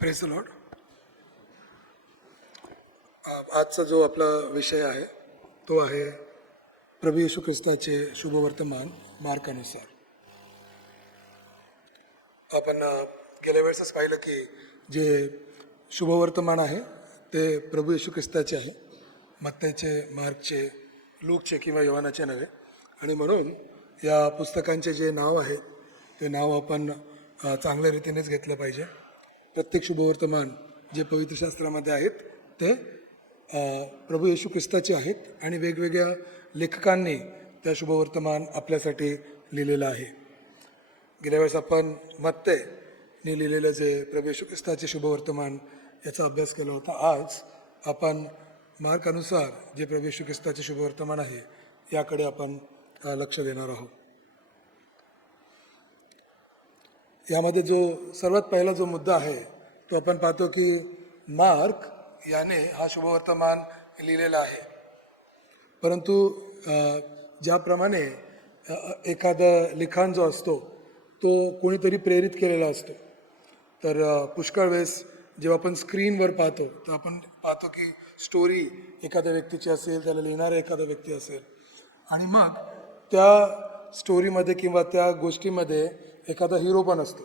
Praise the Lord. आजचा जो आपला विषय आहे तो आहे प्रभू येशू ख्रिस्ताचे शुभवर्तमान मार्कानुसार. आपण गेल्या वेळेसच पाहिलं की जे शुभवर्तमान आहे ते प्रभू येशू ख्रिस्ताचे आहे, मत्तैचे, मार्कचे, लूकचे किंवा योहानाचे नव्हे. आणि म्हणून या पुस्तकांचे जे नाव आहे ते नाव आपण चांगल्या रीतीनेच घेतलं पाहिजे. प्रत्येक शुभवर्तमान जे पवित्र शास्त्रामध्ये आहेत ते प्रभू येशू ख्रिस्ताचे आहेत आणि वेगवेगळ्या लेखकांनी त्या शुभवर्तमान आपल्यासाठी लिहिलेलं आहे. गेल्या वेळेस आपण मत्तेने लिहिलेलं जे प्रभू येशू ख्रिस्ताचे शुभवर्तमान याचा अभ्यास केला होता. आज आपण मार्कानुसार जे प्रभू येशू ख्रिस्ताचे शुभवर्तमान आहे याकडे आपण लक्ष देणार आहोत. यामध्ये जो सर्वात पहिला जो मुद्दा आहे तो आपण पाहतो की मार्क याने हा शुभवर्तमान लिहिलेला आहे. परंतु ज्याप्रमाणे एखादं लिखाण जो असतो तो कोणीतरी प्रेरित केलेला असतो, तर पुष्कळ वेळेस जेव्हा आपण स्क्रीनवर पाहतो तर आपण पाहतो की स्टोरी एखाद्या व्यक्तीची असेल, त्याला लिहिणारा एखादा व्यक्ती असेल आणि मग त्या स्टोरीमध्ये किंवा त्या गोष्टीमध्ये एखादा हिरो पण असतो.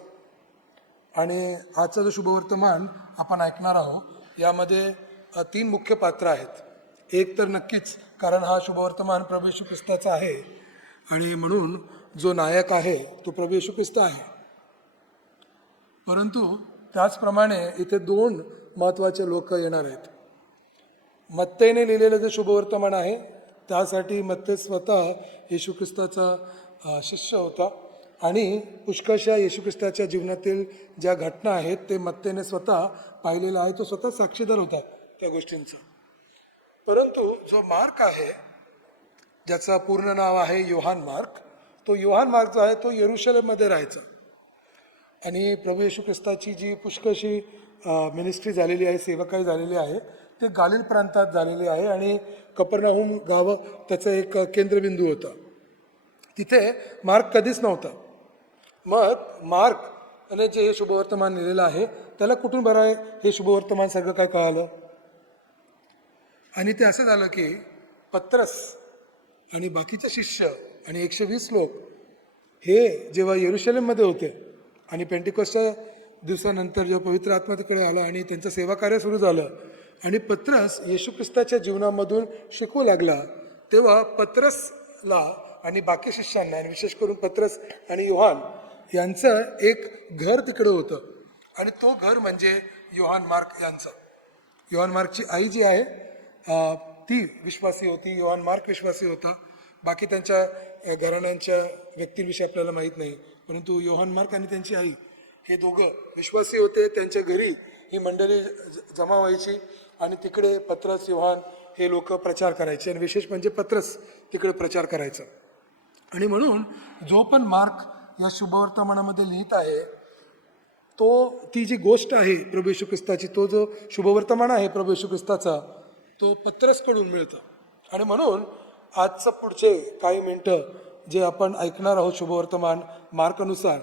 आणि आजचा जो शुभवर्तमान आपण ऐकणार आहोत यामध्ये 3 मुख्य पात्र आहेत. एक तर नक्कीच, कारण हा शुभवर्तमान प्रभू येशू ख्रिस्ताचा आहे आणि म्हणून जो नायक आहे तो प्रभू येशू ख्रिस्त आहे. परंतु त्याचप्रमाणे इथे 2 महत्त्वाचे लोक येणार आहेत. मत्तैने लिहिलेलं जे शुभवर्तमान आहे त्यासाठी मत्तै स्वतः येशू ख्रिस्ताचा शिष्य होता आणि पुष्कळशा येशू ख्रिस्ताच्या जीवनातील ज्या घटना आहेत ते मत्तैने स्वतः पाहिलेला आहे. तो स्वतः साक्षीदार होता त्या गोष्टींचा. परंतु जो मार्क आहे ज्याचं पूर्ण नाव आहे योहान मार्क, तो योहान मार्क जो आहे तो यरुशलेममध्ये राहायचा आणि प्रभू येशू ख्रिस्ताची जी पुष्कळशी मिनिस्ट्री झालेली आहे, सेवकाई झालेली आहे, ते गालिल प्रांतात झालेली आहे आणि कफरनहूम गाव त्याचा एक केंद्रबिंदू होता. तिथे मार्क कधीच नव्हता. मग मार्क आणि जे हे शुभवर्तमान लिहिलेलं आहे त्याला कुठून बरं आहे हे शुभवर्तमान सगळं काय कळालं. आणि ते असं झालं की पत्रस आणि बाकीचे शिष्य आणि 120 लोक हे जेव्हा यरुशलेममध्ये होते आणि पेंटिकोस्टच्या दिवसानंतर जेव्हा पवित्र आत्मा तिकडे आला आणि त्यांचं सेवाकार्य सुरू झालं आणि पत्रस येशू ख्रिस्ताच्या जीवनामधून शिकवू लागला, तेव्हा पत्रसला आणि बाकी शिष्यांना आणि विशेष करून पत्रस आणि योहान यांचं एक घर तिकडं होतं आणि तो घर म्हणजे योहान मार्क यांचं. योहान मार्कची आई जी आहे ती विश्वासी होती, योहान मार्क विश्वासी होता. बाकी त्यांच्या घराण्यांच्या व्यक्तींविषयी आपल्याला माहीत नाही, परंतु योहान मार्क आणि त्यांची आई हे दोघं विश्वासी होते. त्यांच्या घरी ही मंडळी जमा व्हायची आणि तिकडे पत्रस, योहान हे लोक प्रचार करायचे आणि विशेष म्हणजे पत्रस तिकडे प्रचार करायचा. आणि म्हणून जो पण मार्क या शुभवर्तमानामध्ये लिहित आहे ती जी गोष्ट आहे प्रभू येशू ख्रिस्ताची, तो जो शुभवर्तमान आहे प्रभू येशू ख्रिस्ताचा, तो पत्रसकडून मिळतं. आणि म्हणून आजचं पुढचे काही मिनटं जे आपण ऐकणार आहोत शुभवर्तमान मार्कनुसार,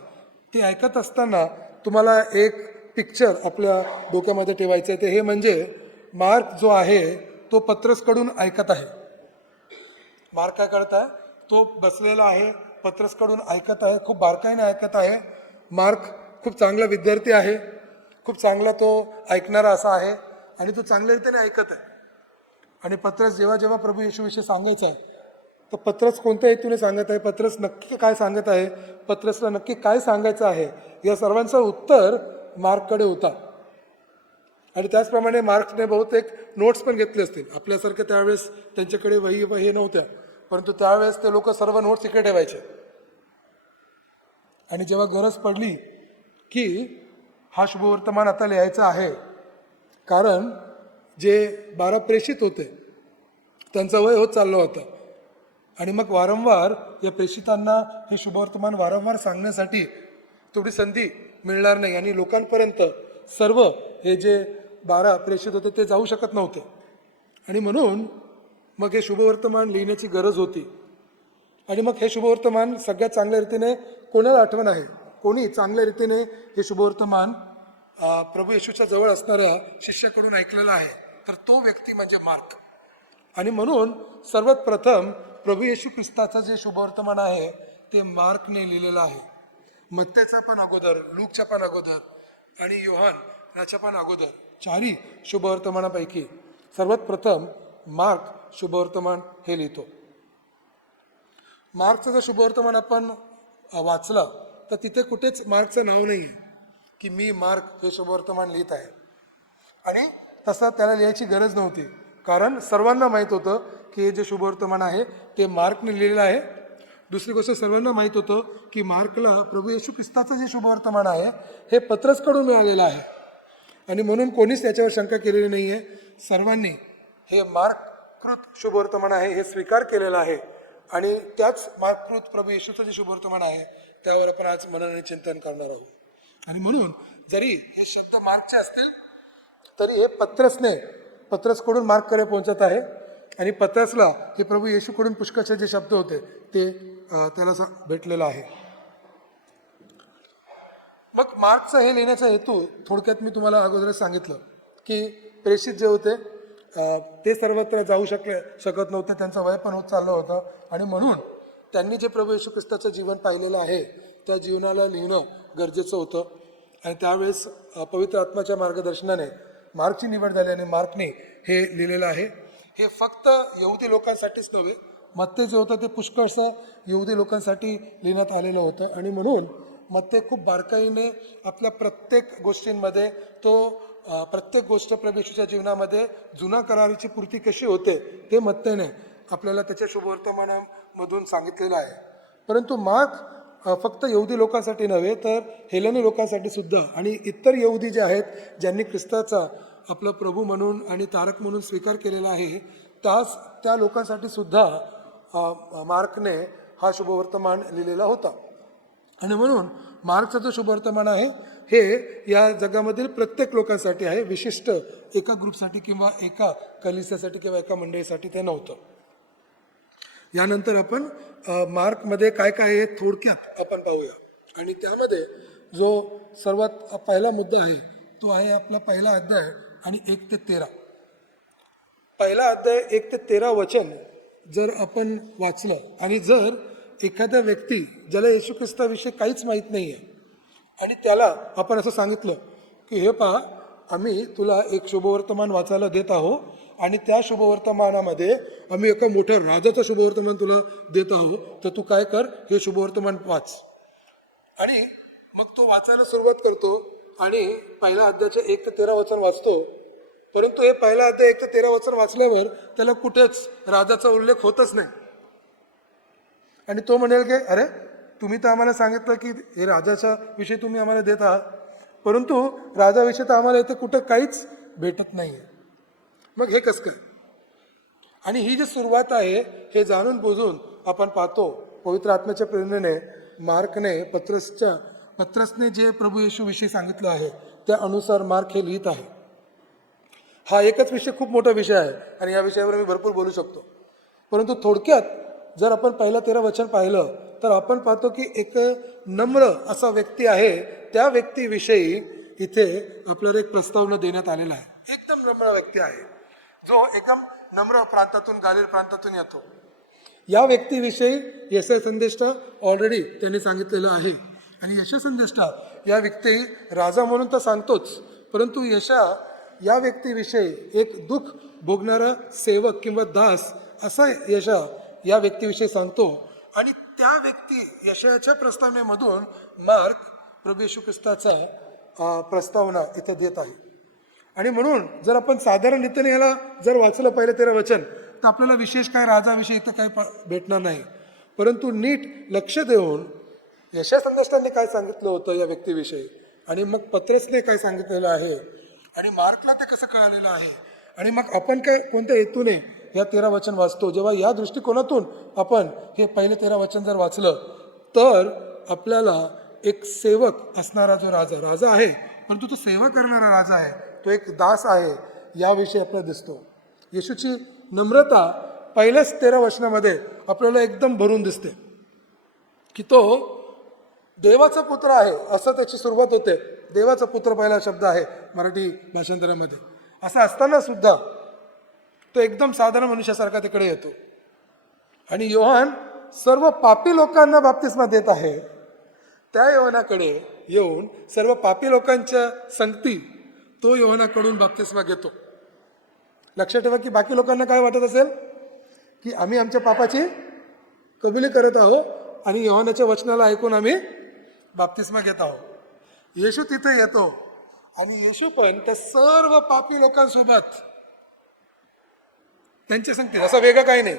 ते ऐकत असताना तुम्हाला एक पिक्चर आपल्या डोक्यामध्ये ठेवायचं आहे. ते हे म्हणजे मार्क जो आहे तो पत्रसकडून ऐकत आहे. मार्क काय करत आहे, तो बसलेला आहे, पत्रसकडून ऐकत आहे, खूप बारकाईने ऐकत आहे. मार्क खूप चांगला विद्यार्थी आहे, खूप चांगला तो ऐकणारा असा आहे आणि तो चांगल्या रीतीने ऐकत आहे. आणि पत्रस जेव्हा जेव्हा प्रभू येशूविषयी सांगायचं आहे तर पत्रस कोणत्या हेतूने सांगत आहे, पत्रस नक्की काय सांगत आहे, पत्रसला नक्की काय सांगायचं आहे, या सर्वांचं उत्तर मार्ककडे होता. आणि त्याचप्रमाणे मार्कने बहुतेक नोट्स पण घेतले असतील. आपल्यासारख्या त्यावेळेस त्यांच्याकडे वही हे नव्हत्या, परंतु त्यावेळेस ते लोक सर्व नोट्स इकडे ठेवायचे. आणि जेव्हा गरज पडली की हा शुभवर्तमान आता लिहायचा आहे, कारण जे 12 प्रेषित होते त्यांचं वय होत चाललं होतं आणि मग वारंवार या प्रेषितांना हे शुभवर्तमान वारंवार सांगण्यासाठी तेवढी संधी मिळणार नाही आणि लोकांपर्यंत सर्व हे जे 12 प्रेषित होते ते जाऊ शकत नव्हते. आणि म्हणून मग हे शुभवर्तमान लिहिण्याची गरज होती. आणि मग हे शुभवर्तमान सगळ्यात चांगल्या रीतीने कोणाला आठवण आहे, कोणी चांगल्या रीतीने हे शुभवर्तमान प्रभू येशूच्या जवळ असणाऱ्या शिष्याकडून ऐकलेला आहे, तर तो व्यक्ती म्हणजे मार्क. आणि म्हणून सर्वात प्रथम प्रभू येशू ख्रिस्ताचं जे शुभवर्तमान आहे ते मार्कने लिहिलेलं आहे. मत्तेचा पण अगोदर, लूकच्या पण अगोदर आणि योहान याच्या पण अगोदर, चारही शुभवर्तमानापैकी सर्वात प्रथम मार्क शुभवर्तमान हे लिहितो. मार्कचं जर शुभवर्तमान आपण वाचलं तर तिथे कुठेच मार्कचं नाव नाही आहे की मी मार्क हे शुभवर्तमान लिहित आहे. आणि तसं त्याला लिहायची गरज नव्हती, कारण सर्वांना माहीत होतं की हे जे शुभवर्तमान आहे ते मार्कने लिहिलेलं आहे. दुसरी गोष्ट, सर्वांना माहीत होतं की मार्कला प्रभू येशू ख्रिस्ताचं जे शुभवर्तमान आहे हे पत्रसकडून मिळालेलं आहे. आणि म्हणून कोणीच त्याच्यावर शंका केलेली नाही आहे. सर्वांनी हे मार्ककृत शुभवर्तमान आहे हे स्वीकार केलेला आहे. आणि त्याच मार्ककृत प्रभू येशूचं जे शुभवर्तमान आहे त्यावर आपण आज मननाने चिंतन करणार आहोत. आणि म्हणून जरी हे शब्द मार्कचे असतील तरी हे पत्रसकडून मार्ककडे पोहोचत आहे. आणि पत्रसला हे प्रभू येशूकडून पुष्कळचे जे शब्द होते ते त्याला भेटलेलं आहे. मग मार्कचं हे लिहिण्याचा हेतू थोडक्यात मी तुम्हाला अगोदरच सांगितलं की प्रेषित जे होते ते सर्वत्र जाऊ शकत नव्हते, त्यांचं वय पण होत चाललं होतं. आणि म्हणून त्यांनी जे प्रभू येशू ख्रिस्ताचं जीवन पाहिलेलं आहे त्या जीवनाला लिहिणं गरजेचं होतं. आणि त्यावेळेस पवित्र आत्म्याच्या मार्गदर्शनाने मार्कची निवड झाली आणि मार्कने हे लिहिलेलं आहे. हे फक्त यहुदी लोकांसाठीच नव्हे, मत्ते जे होतं ते पुष्कळसं यहुदी लोकांसाठी लिहिण्यात आलेलं होतं. आणि म्हणून मत्ते खूप बारकाईने आपल्या प्रत्येक गोष्टींमध्ये तो प्रत्येक गोष्ट प्रभू येशूच्या जीवनामध्ये जुना कराराची पूर्ती कशी होते ते मत्तेने आपल्याला त्याच्या शुभवर्तमानामधून सांगितलेलं आहे. परंतु मार्क फक्त यहुदी लोकांसाठी नव्हे तर हेलेनी लोकांसाठी सुद्धा आणि इतर यहुदी जे आहेत ज्यांनी ख्रिस्ताचा आपला प्रभू म्हणून आणि तारक म्हणून स्वीकार केलेला आहे त्या लोकांसाठी सुद्धा मार्कने हा शुभवर्तमान लिहिलेला होता. आणि म्हणून मार्कचं जो शुभवर्तमान आहे हे या जगामधील प्रत्येक लोकांसाठी आहे, विशिष्ट एका ग्रुपसाठी किंवा एका कलिसियासाठी किंवा एका मंडळीसाठी ते नव्हतं. यानंतर आपण मार्कमध्ये काय काय आहे थोडक्यात आपण पाहूया. आणि त्यामध्ये जो सर्वात पहिला मुद्दा आहे तो आहे आपला पहिला अध्याय आणि 1 ते 13. पहिला अध्याय 1 ते 13 वचन जर आपण वाचलं आणि जर एखादा व्यक्ती ज्याला येशू ख्रिस्ताविषयी काहीच माहीत नाही आहे आणि त्याला आपण असं सांगितलं की हे पहा, आम्ही तुला एक शुभवर्तमान वाचायला देत आहोत आणि त्या शुभवर्तमानामध्ये आम्ही एका मोठ्या राजाचं शुभवर्तमान तुला देत आहोत, तर तू काय कर, हे शुभवर्तमान वाच. आणि मग तो वाचायला सुरुवात करतो आणि पहिल्या अध्यायाचे 1 ते 13 वचन वाचतो. परंतु हे पहिला अध्याय 1 ते 13 वचन वाचल्यावर त्याला कुठेच राजाचा उल्लेख होतच नाही. आणि तो म्हणेल की अरे, तुम्ही तर आम्हाला सांगितलं की हे राजाच्या विषयी तुम्ही आम्हाला देत आहात, परंतु राजाविषयी तर आम्हाला इथे कुठं काहीच भेटत नाही आहे. मग हे कसं काय? आणि ही जी सुरुवात आहे हे जाणून बुजून आपण पाहतो पवित्र आत्म्याच्या प्रेरणेने मार्कने पत्रसने जे प्रभू येशूविषयी सांगितलं आहे त्या अनुसार मार्क हे लिहित आहे. हा एकच विषय खूप मोठा विषय आहे आणि या विषयावर मी भरपूर बोलू शकतो. परंतु थोडक्यात जर आपण पहिला 13 वचन पाहिलं तर आपण पाहतो की एक नम्र असा व्यक्ती आहे, त्या व्यक्तीविषयी इथे आपल्याला एक प्रस्तावना देण्यात आलेला आहे. एकदम नम्र व्यक्ती आहे जो एकदम नम्र प्रांतातून, गालिल प्रांतातून येतो. या व्यक्तीविषयी यशाया संदेष्टा ऑलरेडी त्यांनी सांगितलेलं आहे. आणि यशाया संदेष्टा या व्यक्ती राजा म्हणून तर सांगतोच, परंतु या व्यक्तीविषयी एक दुःख भोगणारा सेवक किंवा दास असा यशा या व्यक्तीविषयी सांगतो. आणि त्या व्यक्ती यशायाच्या प्रस्तावनेमधून मार्क प्रभू येशू ख्रिस्ताचा प्रस्तावना इथे देत आहे. आणि म्हणून जर आपण साधारण रीतीने याला जर वाचलं पहिलं 13 वचन तर आपल्याला विशेष काय राजाविषयी इथं काही भेटणार नाही. परंतु नीट लक्ष देऊन यशाया संदेष्टांनी काय सांगितलं होतं या व्यक्तीविषयी आणि मग पत्रसने काय सांगितलेलं आहे आणि मार्कला ते कसं कळालेलं आहे आणि मग आपण काय कोणत्या हेतूने या 13 वचन वाचतो, जेव्हा या दृष्टिकोनातून आपण हे पहिले 13 वचन जर वाचलं तर आपल्याला एक सेवक असणारा जो राजा आहे, परंतु तो सेवा करणारा राजा आहे, तो एक दास आहे, याविषयी आपल्याला दिसतो. येशूची नम्रता पहिल्याच 13 वचनामध्ये आपल्याला एकदम भरून दिसते की तो देवाचा पुत्र आहे असं त्याची सुरुवात होते. देवाचा पुत्र पहिला शब्द आहे मराठी भाषांतरामध्ये. असं असताना सुद्धा तो एकदम साधारण मनुष्यासारखा तिकडे येतो आणि योहान सर्व पापी लोकांना बाप्तिस्मा देत आहे. त्या योहानाकडे येऊन सर्व पापी लोकांच्या संगती तो योहानाकडून बाप्तिस्मा घेतो. लक्षात ठेवा की बाकी लोकांना काय वाटत असेल की आम्ही आमच्या पापाची कबुली करत आहोत आणि योहानाच्या वचनाला ऐकून आम्ही बाप्तिस्मा घेत आहोत. येशू तिथे येतो आणि येशू पण त्या सर्व पापी लोकांसोबत त्यांच्या संगतीत, असं वेगळं काही नाही,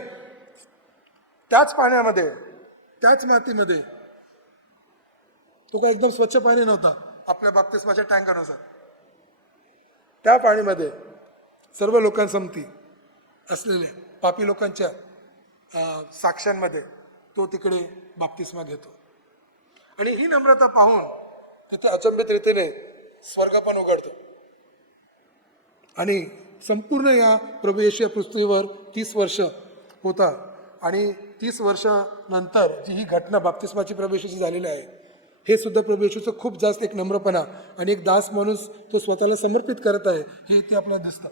त्याच पाण्यामध्ये त्याच मातीमध्ये, तो काय एकदम स्वच्छ पाणी नव्हता आपल्या बाप्तिस्माच्या टँकानुसार, त्या पाणीमध्ये सर्व लोकांसमती असलेल्या पापी लोकांच्या साक्ष्यांमध्ये तो तिकडे बाप्तिस्मा घेतो. आणि ही नम्रता पाहून तिथे अचंबित रीतीने स्वर्ग पण उघडतो आणि संपूर्ण या प्रभू येशू या पृथ्वीवर 30 वर्ष होता. आणि 30 वर्षानंतर जी ही घटना बाप्तिस्माची प्रभू येशूची झालेली आहे, हे सुद्धा प्रभू येशूचं खूप जास्त एक नम्रपणा आणि एक दास माणूस तो स्वतःला समर्पित करत आहे हे इथे आपल्याला दिसतं.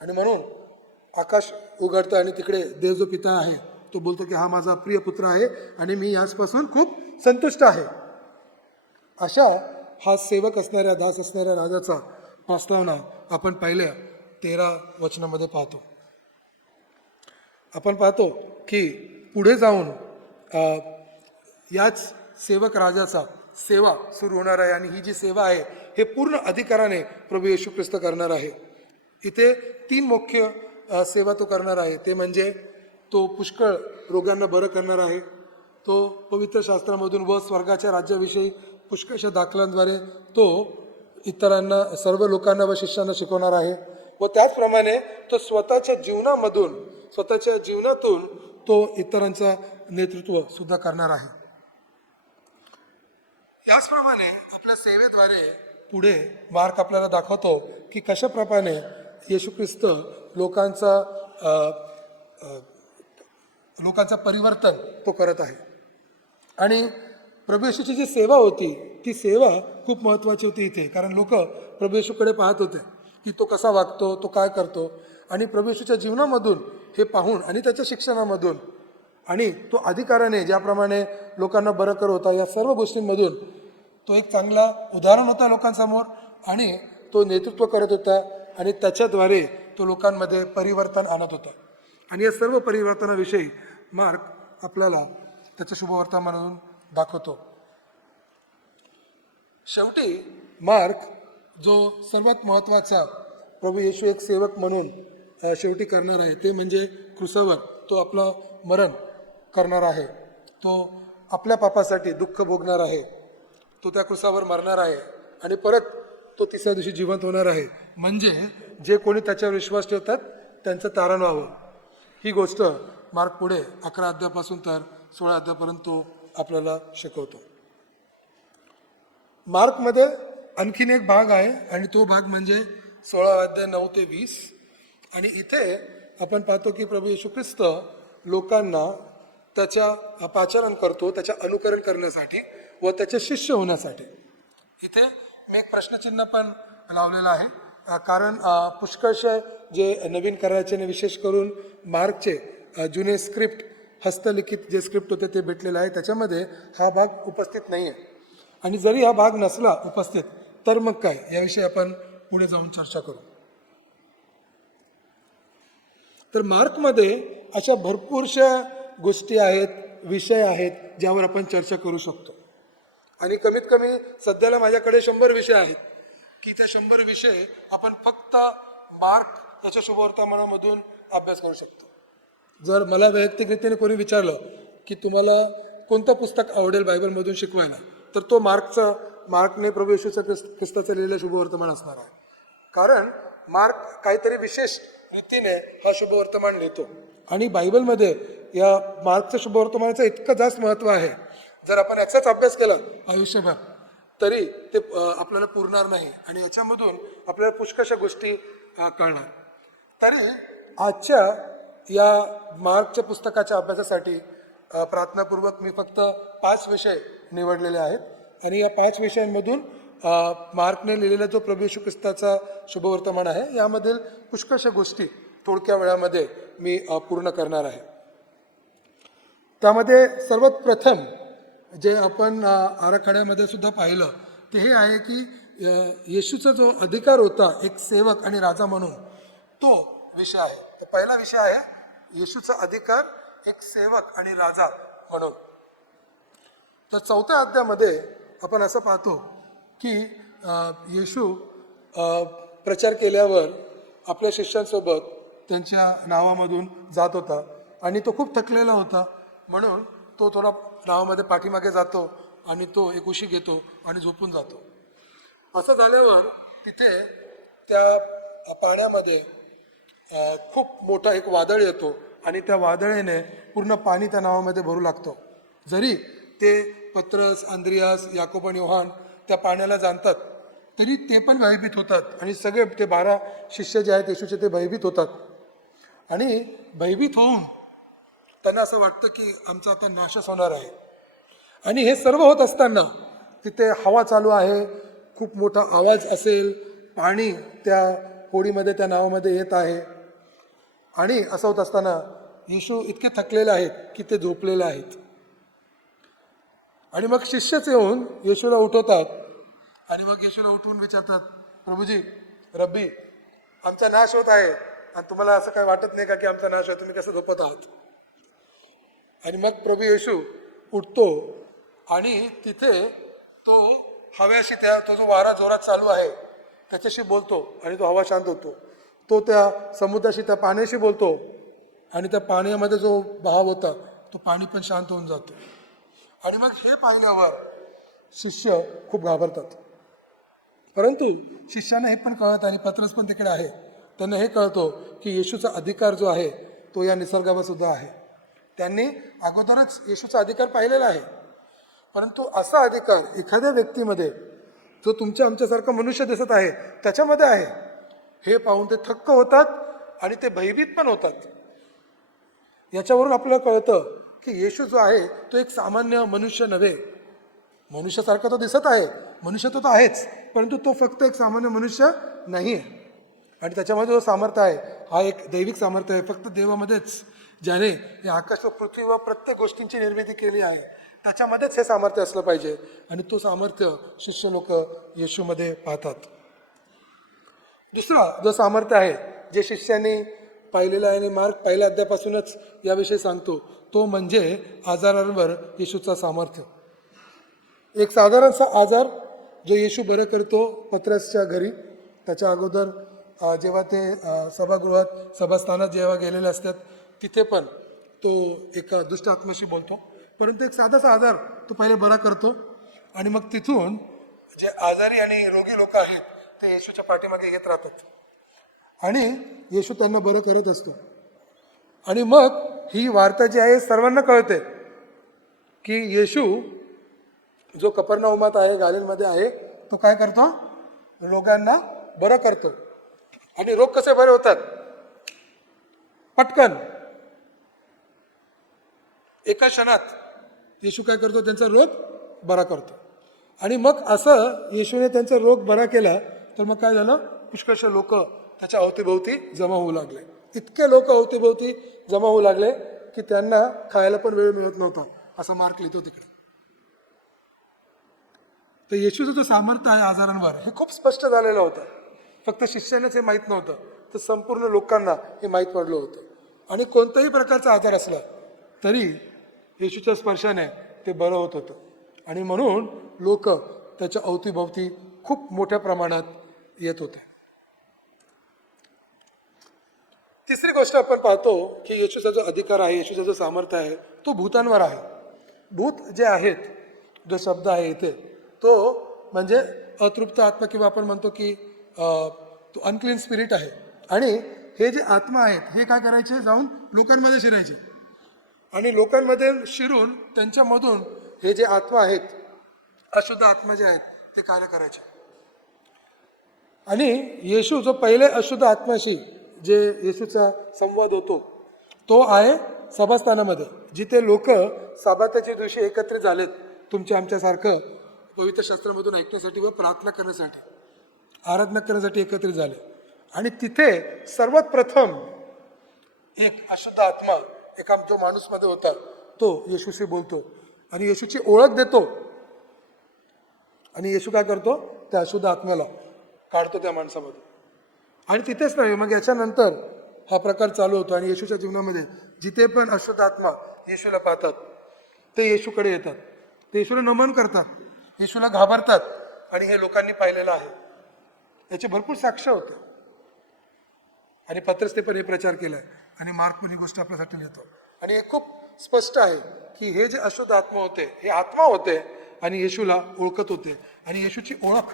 आणि म्हणून आकाश उघडतं आणि तिकडे देव जो पिता आहे तो बोलतो की हा माझा प्रिय पुत्र आहे आणि मी याचपासून खूप संतुष्ट आहे. अशा हा सेवक असणाऱ्या, दास असणाऱ्या राजाचा प्रस्तावना आपण पहिल्या 13 वचनामध्ये पाहतो. आपण पाहतो की पुढे जाऊन याच सेवक राजाचा सेवा सुरू होणार आहे आणि ही जी सेवा आहे हे पूर्ण अधिकाराने प्रभू येशू ख्रिस्त करणार आहे. इथे 3 मुख्य सेवा तो करणार आहे. ते म्हणजे तो पुष्कळ रोगांना बरं करणार आहे, तो पवित्र शास्त्रामधून व स्वर्गाच्या राज्याविषयी पुष्कळशा दाखलांद्वारे तो इतरांना, सर्व लोकांना व शिष्यांना शिकवणार आहे, व त्याचप्रमाणे तो स्वतःच्या जीवनातून तो इतरांचा नेतृत्व सुद्धा करणार आहे. याचप्रमाणे आपल्या सेवेद्वारे पुढे मार्क आपल्याला दाखवतो की कशाप्रमाणे येशू ख्रिस्त लोकांचा परिवर्तन तो करत आहे. आणि प्रभू येशूची जी सेवा होती ती सेवा खूप महत्त्वाची होती इथे, कारण लोक प्रभू येशूकडे पाहत होते की तो कसा वागतो, तो काय करतो. आणि प्रभू येशूच्या जीवनामधून हे पाहून आणि त्याच्या शिक्षणामधून आणि तो अधिकाराने ज्याप्रमाणे लोकांना बरं करत होता, या सर्व गोष्टींमधून तो एक चांगला उदाहरण होता लोकांसमोर आणि तो नेतृत्व करत होता आणि त्याच्याद्वारे तो लोकांमध्ये परिवर्तन आणत होता. आणि या सर्व परिवर्तनाविषयी मार्क आपल्याला त्याच्या शुभवर्तमानातून दाखवतो. शेवटी मार्क जो सर्वात महत्त्वाचा प्रभू येशू एक सेवक म्हणून शेवटी करणार आहे ते म्हणजे क्रूसावर तो आपलं मरण करणार आहे. तो आपल्या पापासाठी दुःख भोगणार आहे, तो त्या क्रूसावर मरणार आहे आणि परत तो 3ऱ्या दिवशी जिवंत होणार आहे, म्हणजे जे कोणी त्याच्यावर विश्वास ठेवतात त्यांचं तारण व्हावं. ही गोष्ट मार्क पुढे 11 अध्यायापासून तर 16 अध्यायापर्यंत तो आपल्याला शिकवतो. मार्कमध्ये आणखीन एक भाग आहे आणि तो भाग म्हणजे 16 अध्याय 9 ते 20. आणि इथे आपण पाहतो की प्रभू येशू ख्रिस्त लोकांना त्याच्या पाचारण करतो, त्याच्या अनुकरण करण्यासाठी व त्याचे शिष्य होण्यासाठी. इथे मी एक प्रश्नचिन्ह पण लावलेलं आहे, कारण पुष्कळशे जे नवीन करायचे आणि विशेष करून मार्कचे जुने स्क्रिप्ट, हस्तलिखित जे स्क्रिप्ट होते ते भेटलेलं आहे, त्याच्यामध्ये हा भाग उपस्थित नाही आहे. आणि जरी हा भाग नसला उपस्थित तर मग काय, याविषयी आपण पुढे जाऊन चर्चा करू. तर मार्कमध्ये अशा भरपूरशा गोष्टी आहेत, विषय आहेत ज्यावर आपण चर्चा करू शकतो. आणि कमीत कमी सध्याला माझ्याकडे 100 विषय आहेत की त्या 100 विषय आपण फक्त मार्क याच्या शुभवर्तमानामधून अभ्यास करू शकतो. जर मला वैयक्तिकरीतीने कोणी विचारलं की तुम्हाला कोणतं पुस्तक आवडेल बायबलमधून शिकवायला, तर तो मार्कने प्रभू येशूचं ख्रिस्ताचं लिहिलेलं शुभवर्तमान असणार आहे. कारण मार्क काहीतरी विशेष रीतीने हा शुभवर्तमान लिहितो आणि बायबलमध्ये या मार्कच्या शुभवर्तमानाचं इतकं जास्त महत्त्व आहे, जर आपण याचाच अभ्यास केला आयुष्यभर तरी ते आपल्याला पुरणार नाही आणि याच्यामधून आपल्याला पुष्कळशा गोष्टी कळणार. तरी आजच्या या मार्कच्या पुस्तकाच्या अभ्यासासाठी प्रार्थनापूर्वक मी फक्त 5 विषय निवडलेले आहेत आणि या 5 विषयांमधून मार्कने लिहिलेला जो प्रभू येशू ख्रिस्ताचा शुभवर्तमान आहे यामधील पुष्कळशा गोष्टी थोडक्या वेळामध्ये मी पूर्ण करणार आहे. त्यामध्ये सर्वात प्रथम जे आपण आराखड्यामध्ये सुद्धा पाहिलं ते हे आहे की येशूचा जो अधिकार होता एक सेवक आणि राजा म्हणून तो विषय आहे. तर पहिला विषय आहे येशूचा अधिकार एक सेवक आणि राजा म्हणून. तर 4थ्या अध्यायामध्ये आपण असं पाहतो की येशू प्रचार केल्यावर आपल्या शिष्यांसोबत त्यांच्या नावामधून जात होता आणि तो खूप थकलेला होता म्हणून तो थोडा नावामध्ये पाठीमागे जातो आणि तो एक उशी घेतो आणि झोपून जातो. असं झाल्यावर तिथे त्या पाण्यामध्ये खूप मोठा एक वादळ येतो आणि त्या वादळाने पूर्ण पाणी त्या नावामध्ये भरू लागतो. जरी ते पत्रस, अंद्रियास, याकोब आणि योहान त्या पाण्याला जाणतात तरी ते पण भयभीत होतात आणि सगळे ते 12 शिष्य जे आहेत येशूचे ते भयभीत होतात आणि भयभीत होऊन त्यांना असं वाटतं की आमचा आता नाशच होणार आहे. आणि हे सर्व होत असताना तिथे हवा चालू आहे, खूप मोठा आवाज असेल, पाणी त्या होडीमध्ये त्या नावामध्ये येत आहे आणि असं होत असताना येशू इतके थकलेले आहेत की ते झोपलेले आहेत. आणि मग शिष्यच येऊन येशूला उठवतात आणि मग येशूला उठवून विचारतात, प्रभूजी, रब्बी, आमचा नाश होत आहे आणि तुम्हाला असं काही वाटत नाही का की आमचा नाश आहे, तुम्ही कसं झोपत आहात? आणि मग प्रभू येशू उठतो आणि तिथे तो हव्याशी तो जो वारा जोरात चालू आहे त्याच्याशी बोलतो आणि तो हवा शांत होतो. तो त्या समुद्राशी, त्या पाण्याशी बोलतो आणि त्या पाण्यामध्ये जो बहाव होता तो पाणी पण शांत होऊन जातो. आणि मग हे पाहिल्यावर शिष्य खूप घाबरतात. परंतु शिष्यांना हे पण कळत आणि पत्रस पण तिकडे आहे, त्यांना हे कळतो की येशूचा अधिकार जो आहे तो या निसर्गावर सुद्धा आहे. त्यांनी अगोदरच येशूचा अधिकार पाहिलेला आहे, परंतु असा अधिकार एखाद्या व्यक्तीमध्ये जो तुमच्या आमच्यासारखा मनुष्य दिसत आहे त्याच्यामध्ये आहे हे पाहून ते थक्क होतात आणि ते भयभीत पण होतात. याच्यावरून आपल्याला कळतं की येशू जो आहे तो एक सामान्य मनुष्य नव्हे. मनुष्यासारखा तो दिसत आहे, मनुष्य तो आहेच, परंतु तो फक्त एक सामान्य मनुष्य नाही आहे. आणि त्याच्यामध्ये जो सामर्थ्य आहे हा एक दैविक सामर्थ्य आहे. फक्त देवामध्येच, ज्याने या आकाश व पृथ्वी व प्रत्येक गोष्टींची निर्मिती केली आहे, त्याच्यामध्येच हे सामर्थ्य असलं पाहिजे. आणि तो सामर्थ्य शिष्य लोक येशूमध्ये पाहतात. दुसरा जो सामर्थ्य आहे जे शिष्यांनी पाहिलेलं आहे आणि मार्क पहिल्या अध्यायापासूनच याविषयी सांगतो तो म्हणजे आजारांवर येशूचा सामर्थ्य. एक साधारणसा आजार जो येशू बरं करतो पत्रसच्या घरी. त्याच्या अगोदर जेव्हा ते सभागृहात, सभास्थानात जेव्हा गेलेले असतात तिथे पण तो एका दुष्ट आत्म्याशी बोलतो, परंतु एक साधासा आजार तो पहिले बरा करतो. आणि मग तिथून जे आजारी आणि रोगी लोक आहेत ते येशूच्या पाठीमागे येत राहतात आणि येशू त्यांना बरं करत असतो. आणि मग ही वार्ता जी आहे सर्वांना कळते की येशू जो कफरनाऊमात आहे, गालिलमध्ये आहे, तो काय करतो? रोगांना बरं करतो. आणि रोग कसे बरे होतात? पटकन, एका क्षणात येशू काय करतो? त्यांचा रोग बरा करतो. आणि मग असं येशूने त्यांचा रोग बरा केला तर मग काय झालं? पुष्कळशे लोक त्याच्या अवतीभोवती जमा होऊ लागले. इतके लोक अवतीभोवती जमा होऊ लागले की त्यांना खायला पण वेळ मिळत नव्हता, असं मार्क लिहितो तिकडे. तर येशूचं जो सामर्थ्य आहे आजारांवर हे खूप स्पष्ट झालेलं होतं. फक्त शिष्यानेच हे माहीत नव्हतं, तर संपूर्ण लोकांना हे माहीत पडलं होतं. आणि कोणताही प्रकारचा आजार असला तरी येशूच्या स्पर्शाने ते बरं होत होतं. आणि म्हणून लोक त्याच्या अवतीभोवती खूप मोठ्या प्रमाणात येत होते. तिसरी गोष्ट आपण पाहतो की येशूचा जो अधिकार आहे, येशूचा जो सामर्थ्य आहे तो भूतांवर आहे. भूत जे आहेत, जो शब्द आहे इथे, तो म्हणजे अतृप्त आत्मा किंवा आपण म्हणतो की तो अनक्लीन स्पिरिट आहे. आणि हे जे आत्मा आहेत हे काय करायचे? जाऊन लोकांमध्ये शिरायचे आणि लोकांमध्ये शिरून त्यांच्यामधून हे जे आत्मा आहेत, अशुद्ध आत्मा जे आहेत, ते कार्य करायचे. आणि येशू जो पहिले अशुद्ध आत्म्याशी जे येशूचा संवाद होतो तो आहे सभास्थानामध्ये, जिथे लोक साबात्याच्या दिवशी एकत्रित झालेत तुमच्या आमच्यासारखं पवित्र शास्त्रामधून ऐकण्यासाठी व प्रार्थना करण्यासाठी, आराधना करण्यासाठी एकत्रित झाले. आणि तिथे सर्वात प्रथम एक अशुद्ध आत्मा एका जो माणूस मध्ये होता तो येशूशी बोलतो आणि येशूची ओळख देतो. आणि येशू काय करतो? त्या अशुद्ध आत्म्याला काढतो त्या माणसामध्ये. आणि तिथेच नाही, मग याच्यानंतर हा प्रकार चालू होतो. आणि येशूच्या जीवनामध्ये जिथे पण अशुद्ध आत्मा येशूला पाहतात ते येशूकडे येतात, ते येशूला नमन करतात, येशूला घाबरतात. आणि हे लोकांनी पाहिलेलं आहे, याचे भरपूर साक्ष होते. आणि पत्रस ते पण हे प्रचार केलाय आणि मार्क पण ही गोष्ट आपल्यासाठी लिहितो. आणि हे खूप स्पष्ट आहे की हे जे अशुद्ध आत्मा होते हे आत्मा होते आणि येशूला ओळखत होते. आणि येशूची ओळख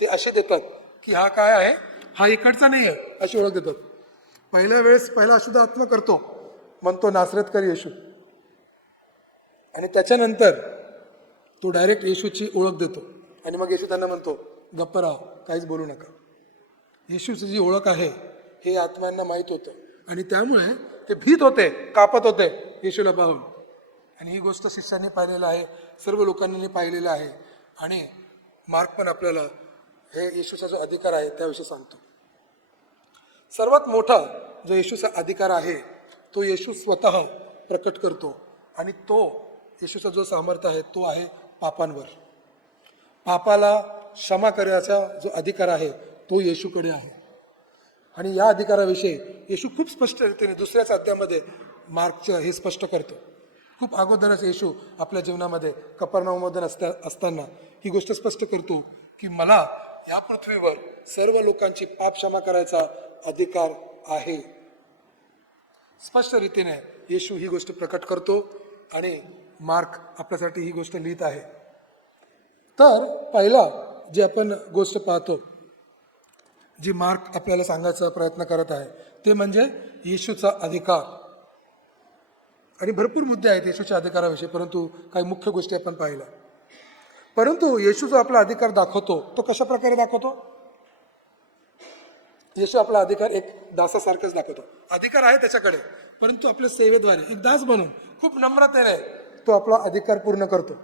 ते असे देतात की हा काय आहे, हा इकडचा नाही आहे अशी ओळख देतात. पहिला अशुद्ध आत्मा करतो, म्हणतो नासरतकर येशू. आणि त्याच्यानंतर तो डायरेक्ट येशूची ओळख देतो. आणि मग येशू त्यांना म्हणतो गप्प राहा, काहीच बोलू नका. येशूची जी ओळख आहे हे आत्म्यांना माहीत होतं आणि त्यामुळे ते भीत होते, कापत होते येशूला पाहून. आणि ही गोष्ट शिष्यांनी पाहिलेलं आहे, सर्व लोकांनी पाहिलेलं आहे. आणि मार्क पण आपल्याला हे येशूचा जो अधिकार आहे त्याविषयी सांगतो. सर्वात मोठा जो येशूचा अधिकार आहे तो येशू स्वतः प्रकट करतो. आणि तो येशूचा जो सामर्थ्य आहे तो आहे पापांवर. पापाला क्षमा करण्याचा जो अधिकार आहे तो येशूकडे आहे. आणि या अधिकाराविषयी येशू खूप स्पष्ट रीतीने दुसऱ्याच अध्यायामध्ये मार्कच्या हे स्पष्ट करतो. खूप अगोदरच येशू आपल्या जीवनामध्ये कफरनाहूममध्ये असताना ही गोष्ट स्पष्ट करतो की मला या पृथ्वीवर सर्व लोकांची पाप क्षमा करायचा अधिकार आहे. स्पष्ट रीतीने येशू ही गोष्ट प्रकट करतो आणि मार्क आपल्यासाठी ही गोष्ट लिहित आहे. तर पहिला जे आपण गोष्ट पाहतो जी मार्क आपल्याला सांगायचा प्रयत्न करत आहे ते म्हणजे येशूचा अधिकार. आणि भरपूर मुद्दे आहेत येशूच्या अधिकाराविषयी, परंतु काही मुख्य गोष्टी आपण पाहिल्या. परंतु येशू जो आपला अधिकार दाखवतो तो कशा प्रकारे दाखवतो? येशू आपला अधिकार एक दासासारखंच दाखवतो. अधिकार आहे त्याच्याकडे, परंतु आपल्या सेवेद्वारे एक दास बनून खूप नम्रतेने तो आपला अधिकार पूर्ण करतो.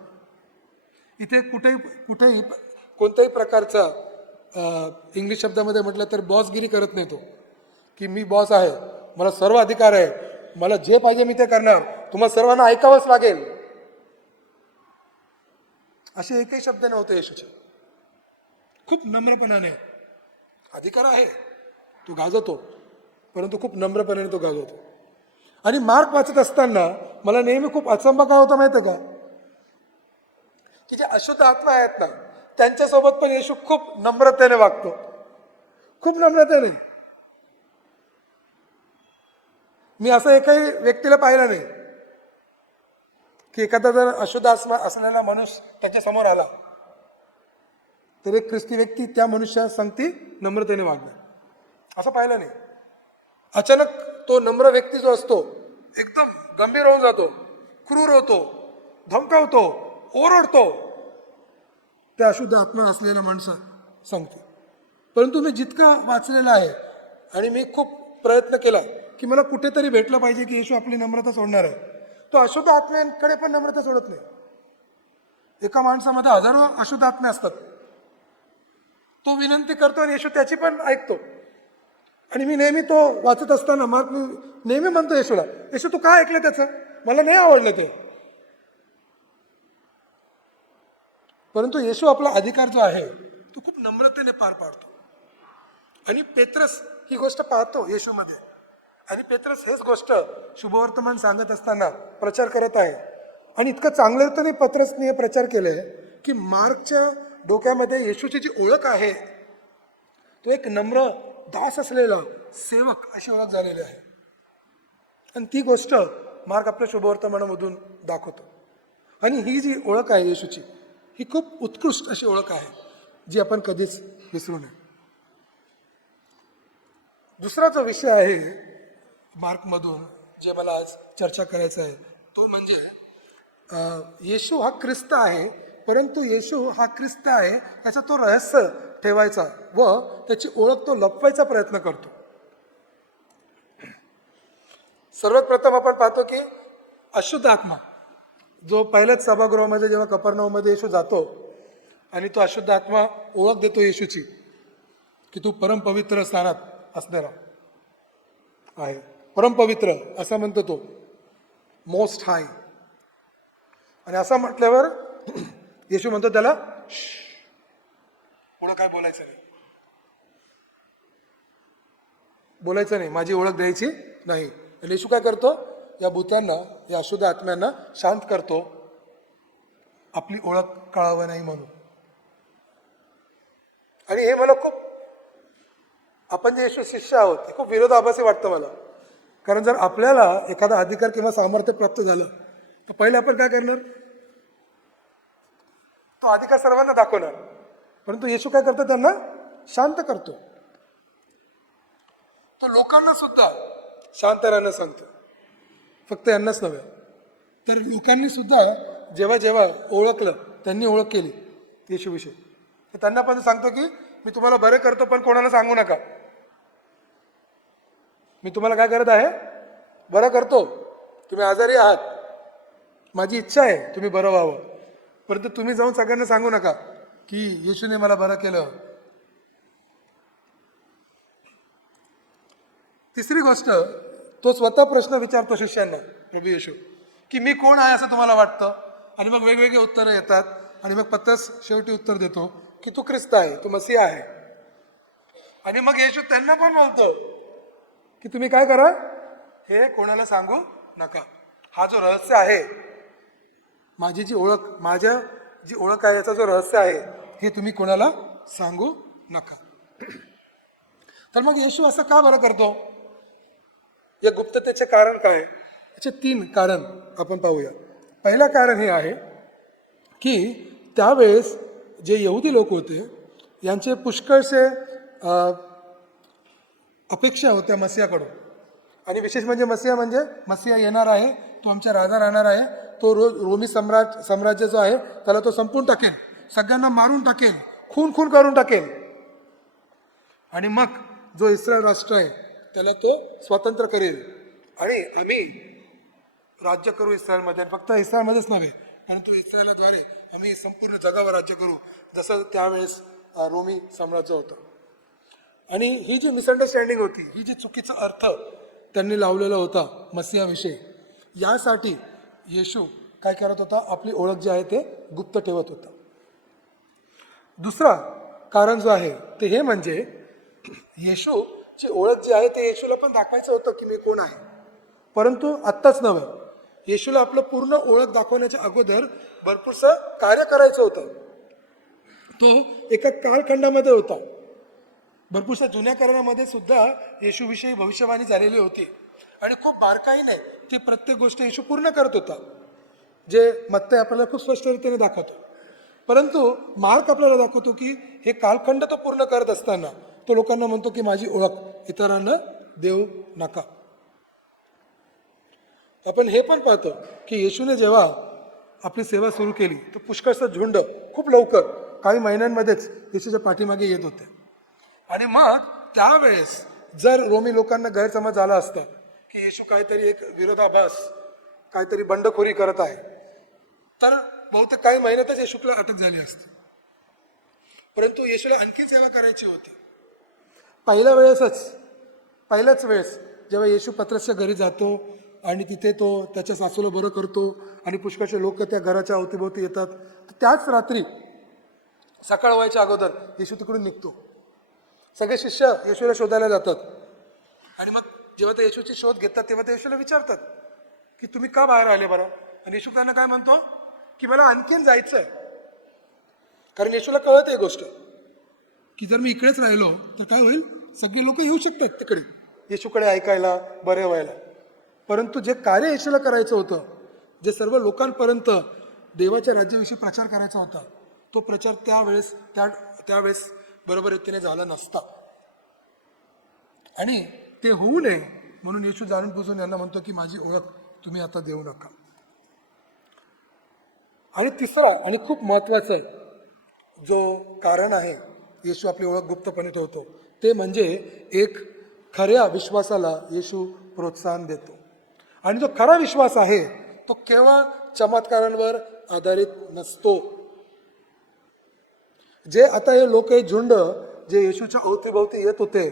इथे कुठेही कोणत्याही प्रकारचा इंग्लिश शब्दामध्ये म्हटलं तर बॉसगिरी करत नाही तो, की मी बॉस आहे, मला सर्व अधिकार आहे, मला जे पाहिजे मी ते करणार, तुम्हाला सर्वांना ऐकावंच लागेल, असे एकही शब्द नव्हते येशूचे. खूप नम्रपणाने अधिकार आहे तो गाजवतो, परंतु खूप नम्रपणाने तो गाजवतो. आणि मार्क वाचत असताना मला नेहमी खूप अचंबा काय होता माहिती आहे का, की जे अशुद्ध आत्मा आहेत ना त्यांच्यासोबत पण येशू खूप नम्रतेने वागतो, खूप नम्रतेने. मी असं एकही व्यक्तीला पाहिलं नाही की एखादा जर अशुद्ध आत्मा असलेला माणूस त्याच्या समोर आला तर एक ख्रिस्ती व्यक्ती त्या मनुष्या सांगती नम्रतेने वागणार, असं पाहिलं नाही. अचानक तो नम्र व्यक्ती जो असतो एकदम गंभीर होऊन जातो, क्रूर होतो, धमकावतो, ओरडतो त्या अशुद्ध आत्मा असलेला माणसं सांगते. परंतु मी जितका वाचलेला आहे आणि मी खूप प्रयत्न केला की मला कुठेतरी भेटलं पाहिजे की येशू आपली नम्रता सोडणार आहे, तो अशुद्ध आत्म्यांकडे पण नम्रता सोडत नाही. एका माणसामध्ये हजारो अशुद्ध आत्मे असतात, तो विनंती करतो आणि येशू त्याची पण ऐकतो. आणि मी नेहमी तो वाचत असताना मग मी नेहमी म्हणतो येशूला, येशू तू काय ऐकलं त्याचं, मला नाही आवडलं ते. परंतु येशू आपला अधिकार जो आहे तो खूप नम्रतेने पार पाडतो. आणि पेत्रस ही गोष्ट पाहतो येशूमध्ये, आणि पेत्रस हेच गोष्ट शुभवर्तमान सांगत असताना प्रचार करत आहे. आणि इतकं चांगल्या रीतीने पत्रसने हे प्रचार केले की मार्कच्या डोक्यामध्ये येशूची जी ओळख आहे तो एक नम्र दास असलेला सेवक अशी ओळख झालेली आहे. आणि ती गोष्ट मार्क आपल्या शुभवर्तमानामधून दाखवतो. आणि ही जी ओळख आहे येशूची ही खूप उत्कृष्ट अशी ओळख आहे जी आपण कधीच विसरू नये. दुसरा जो विषय आहे मार्कमधून जे मला आज चर्चा करायचा आहे तो म्हणजे येशू हा ख्रिस्त आहे, परंतु येशू हा ख्रिस्त आहे याचा तो रहस्य ठेवायचा व त्याची ओळख तो लपवायचा प्रयत्न करतो. सर्वात प्रथम आपण पाहतो की अशुद्ध आत्मा जो पहिल्याच सभागृहामध्ये जेव्हा कफरनाहूममध्ये येशू जातो आणि तो अशुद्ध आत्मा ओळख देतो येशूची की तू परमपवित्र स्थानात असणारा आहे. परमपवित्र असा म्हणतो तो, मोस्ट हाय. आणि असं म्हटल्यावर येशू म्हणतो त्याला पुढं काय बोलायचं नाही, बोलायचं नाही, माझी ओळख द्यायची नाही. आणि येशू काय करतो, या भूतांना, या अशुद्ध आत्म्यांना शांत करतो, आपली ओळख कळावं नाही म्हणून. आणि हे मला खूप, आपण जे येशू शिष्य आहोत हे खूप विरोधाभासी वाटतं मला. कारण जर आपल्याला एखादा अधिकार किंवा सामर्थ्य प्राप्त झालं तर पहिले आपण काय करणार, तो अधिकार सर्वांना दाखवणार. परंतु येशू काय करतो, त्यांना शांत करतो. तो लोकांना सुद्धा शांत राहणं सांगतो, फक्त यांनाच नव्हे तर लोकांनी सुद्धा जेव्हा जेव्हा ओळखलं, त्यांनी ओळख केली येशूविषयी, तर त्यांना पण सांगतो की मी तुम्हाला बरं करतो पण कोणाला सांगू नका. मी तुम्हाला काय करत आहे, बरं करतो. तुम्ही आजारी आहात, माझी इच्छा आहे तुम्ही बरं व्हावं, परंतु तुम्ही जाऊन सगळ्यांना सांगू नका की येशूने मला बरं केलं. तिसरी गोष्ट, तो स्वतः प्रश्न विचारतो शिष्यांना, प्रभू येशू, की मी कोण आहे असं तुम्हाला वाटतं. आणि मग वेगवेगळे उत्तरं येतात. आणि मग पत्रस शेवटी उत्तर देतो की तू ख्रिस्त आहे, तू मसीह आहे. आणि मग येशू त्यांना पण बोलतो की तुम्ही काय करा, हे कोणाला सांगू नका. हा जो रहस्य आहे, माझी जी ओळख, माझ्या जी ओळख आहे याचा जो रहस्य आहे, हे तुम्ही कोणाला सांगू नका. तर मग येशू असं का बरं करतो, या गुप्ततेचे कारण काय? याचे 3 कारण आपण पाहूया. पहिलं कारण हे आहे की त्यावेळेस जे यहुदी लोक होते यांचे पुष्कळसे अपेक्षा होत्या मसीहाकडून. आणि विशेष म्हणजे मसीहा येणार आहे, तो आमचा राजा राहणार आहे, तो रोमी साम्राज्य जो आहे त्याला तो संपवून टाकेल, सगळ्यांना मारून टाकेल, खून करून टाकेल. आणि मग जो इस्रायल राष्ट्र आहे त्याला तो स्वतंत्र करेल आणि आम्ही राज्य करू इस्रायलमध्ये. फक्त इस्रायलमध्येच नव्हे, परंतु इस्रायलाद्वारे आम्ही संपूर्ण जगावर राज्य करू, जसं त्यावेळेस रोमी साम्राज्य होतं. आणि ही जी मिसअंडरस्टँडिंग होती, ही जी चुकीचा अर्थ त्यांनी लावलेला होता मसीहाविषयी, यासाठी येशू काय करत होता, आपली ओळख जी आहे ते गुप्त ठेवत होता. दुसरा कारण जो आहे ते हे म्हणजे येशूची ओळख जी आहे ते येशूला पण दाखवायचं होतं की मी कोण आहे. परंतु आत्ताच नव्हे, येशूला आपलं पूर्ण ओळख दाखवण्याच्या अगोदर भरपूरसं कार्य करायचं होतं. तो एका कालखंडामध्ये होता. भरपूरशा जुन्या करारामध्ये सुद्धा येशूविषयी भविष्यवाणी झालेली होती आणि खूप बारकाईने ती प्रत्येक गोष्ट येशू पूर्ण करत होता, जे मत्तई आपल्याला खूप स्पष्टरीतीने दाखवतो. परंतु मार्क आपल्याला दाखवतो की हे कालखंड तो पूर्ण करत असताना तो लोकांना म्हणतो की माझी ओळख इतरांना देऊ नका. आपण हे पण पाहतो की येशूने जेव्हा आपली सेवा सुरू केली तर पुष्कळचं झुंड खूप लवकर काही महिन्यांमध्येच येशूच्या पाठीमागे येत होते. आणि मग त्यावेळेस जर रोमी लोकांना गैरसमज झाला असता की येशू काहीतरी एक विरोधाभास, काहीतरी बंडखोरी करत आहे, तर बहुतेक काही महिन्यातच येशूला अटक झाली असती. परंतु येशूला आणखी सेवा करायची होती. पहिल्याच वेळेस जेव्हा येशू पत्रसच्या घरी जातो आणि तिथे तो त्याच्या सासूला बरं करतो आणि पुष्कळचे लोक त्या घराच्या अवतीभोवती येतात, तर त्याच रात्री सकाळ व्हायच्या अगोदर येशू तिकडून निघतो. सगळे शिष्य येशूला शोधायला जातात. आणि मग जेव्हा ते येशूची शोध घेतात तेव्हा ते येशूला विचारतात की तुम्ही का बाहेर आले बरं. आणि येशू त्यांना काय म्हणतो की मला आणखीन जायचं आहे. कारण येशूला कळत आहे गोष्ट की जर मी इकडेच राहिलो तर काय होईल, सगळे लोक येऊ शकतात तिकडे येशूकडे ऐकायला, बरे व्हायला. परंतु जे कार्य येशूला करायचं होतं, जे सर्व लोकांपर्यंत देवाच्या राज्याविषयी प्रचार करायचा होता, तो प्रचार त्यावेळेस बरोबर रीतीने झाला नसता. आणि ते होऊ नये म्हणून येशू जाणून बुजून यांना म्हणतो की माझी ओळख तुम्ही आता देऊ नका. आणि तिसरा आणि खूप महत्वाचं जो कारण आहे येशू आपली ओळख गुप्तपणे ठेवतो, ते म्हणजे एक खऱ्या विश्वासाला येशू प्रोत्साहन देतो. आणि जो खरा विश्वास आहे तो केवळ चमत्कारांवर आधारित नसतो. जे आता हे लोक झुंड जे येशूच्या अवतीभोवती येत होते,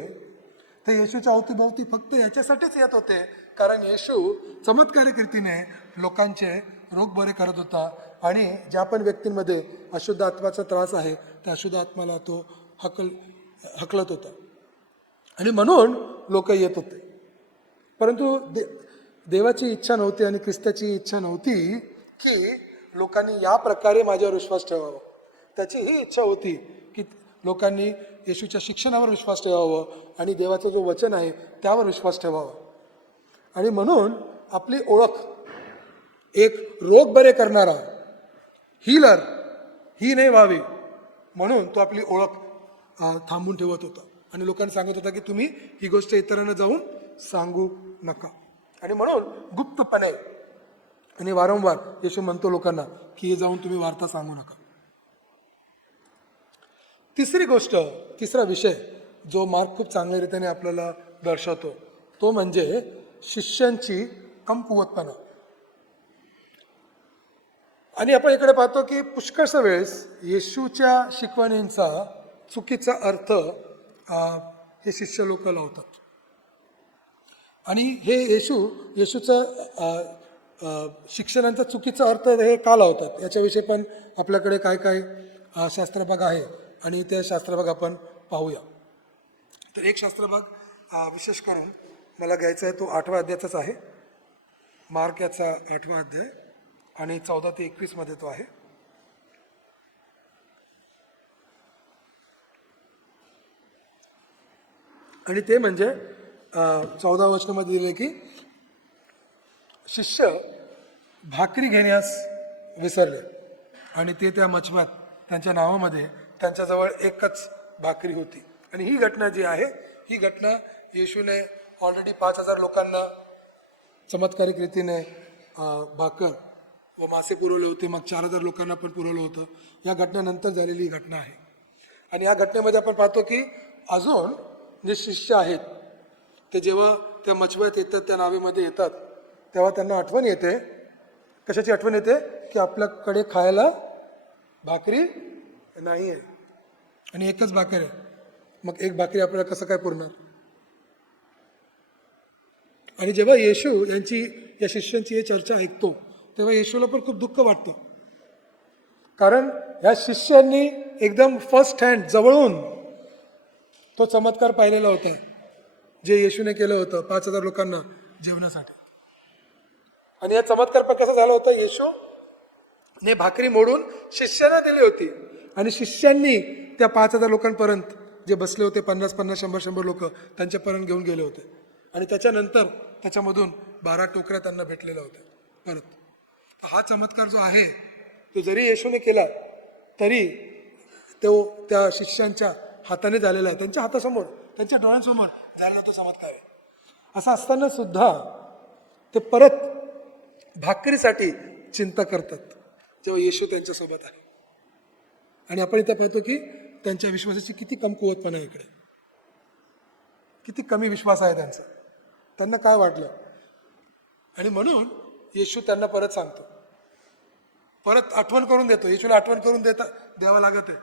ते येशूच्या अवतीभोवती फक्त याच्यासाठीच येत होते कारण येशू चमत्कारिक रीतीने लोकांचे रोग बरे करत होता आणि ज्या पण व्यक्तींमध्ये अशुद्ध आत्म्याचा त्रास आहे त्या अशुद्ध आत्म्याला तो हकलत होता आणि म्हणून लोक येत होते. परंतु देवाची इच्छा नव्हती आणि ख्रिस्ताची इच्छा नव्हती की लोकांनी या प्रकारे माझ्यावर विश्वास ठेवावा. त्याची ही इच्छा होती की लोकांनी येशूच्या शिक्षणावर विश्वास ठेवावा आणि देवाचं जो वचन आहे त्यावर विश्वास ठेवावा. आणि म्हणून आपली ओळख एक रोग बरे करणारा हीलर ही नाही व्हावी म्हणून तो आपली ओळख थांबून ठेवत होता आणि लोकांना सांगत होता की तुम्ही ही गोष्ट इतरांना जाऊन सांगू नका. आणि म्हणून गुप्तपणे आणि वारंवार येशू म्हणतो लोकांना की हे जाऊन तुम्ही वार्ता सांगू नका. तिसरा विषय जो मार्क खूप चांगल्या रीतीने आपल्याला दर्शवतो तो म्हणजे शिष्यांची कमकुवतपणा. आणि आपण इकडे पाहतो की पुष्कळशा वेळेस येशूच्या शिकवणींचा चुकीचा अर्थ हे शिष्य लोक लावतात. आणि हे येशूचा शिक्षणांचा चुकीचा अर्थ हे का लावतात याच्याविषयी पण आपल्याकडे काय काय शास्त्रभाग आहे आणि त्या शास्त्रभाग आपण पाहूया. तर एक शास्त्रभाग विशेष करून मला घ्यायचा आहे तो 8व्या अध्यायाचाच आहे. मार्क याचा 8वा अध्याय आणि 14 ते 21 मध्ये तो आहे. आणि ते म्हणजे 14 वचनामध्ये दिले की शिष्य भाकरी घेण्यास विसरले आणि ते त्या मचम्यात त्यांच्या नावामध्ये त्यांच्याजवळ एकच भाकरी होती. आणि ही घटना जी आहे ही घटना येशूने ऑलरेडी 5,000 लोकांना चमत्कारिक रीतीने भाकर व मासे पुरवले होते. मग 4,000 लोकांना पण पुरवलं होतं. या घटनेनंतर झालेली घटना आहे. आणि या घटनेमध्ये आपण पाहतो की अजून जे शिष्य आहेत ते जेव्हा त्या मचव्यात येतात त्या नावेमध्ये येतात तेव्हा त्यांना आठवण येते. कशाची आठवण येते की आपल्याकडे खायला भाकरी नाही आहे आणि एकच भाकर आहे. मग एक भाकरी आपल्याला कसं काय पुरणार. आणि जेव्हा येशू या शिष्यांची ही चर्चा ऐकतो तेव्हा येशूला पण खूप दुःख वाटतं कारण या शिष्यांनी एकदम फर्स्ट हँड जवळून तो चमत्कार पाहिलेला होता जे येशूने केलं होतं 5,000 लोकांना जेवणासाठी. आणि हा चमत्कार पण कसा झाला होता. येशूने भाकरी मोडून शिष्यांना दिली होती आणि शिष्यांनी त्या 5,000 लोकांपर्यंत जे बसले होते 50-50 100-100 लोक त्यांच्यापर्यंत घेऊन गेले होते. आणि त्याच्यानंतर त्याच्यामधून 12 टोकऱ्या त्यांना भेटलेल्या होत्या परत. हा चमत्कार जो आहे तो जरी येशूने केला तरी तो त्या शिष्यांच्या हाताने झालेला आहे. त्यांच्या हातासमोर त्यांच्या डोळ्यांसमोर झालेला तो चमत्कार आहे. असं असताना सुद्धा ते परत भाकरीसाठी चिंता करतात जेव्हा येशू त्यांच्यासोबत आहे. आणि आपण इथे पाहतो की त्यांच्या विश्वासाची किती कमकुवतपणा आहे इकडे. किती कमी विश्वास आहे त्यांचा. त्यांना काय वाटलं आणि म्हणून येशू त्यांना परत सांगतो. परत आठवण करून देतो. येशूला आठवण करून द्यावं लागत आहे.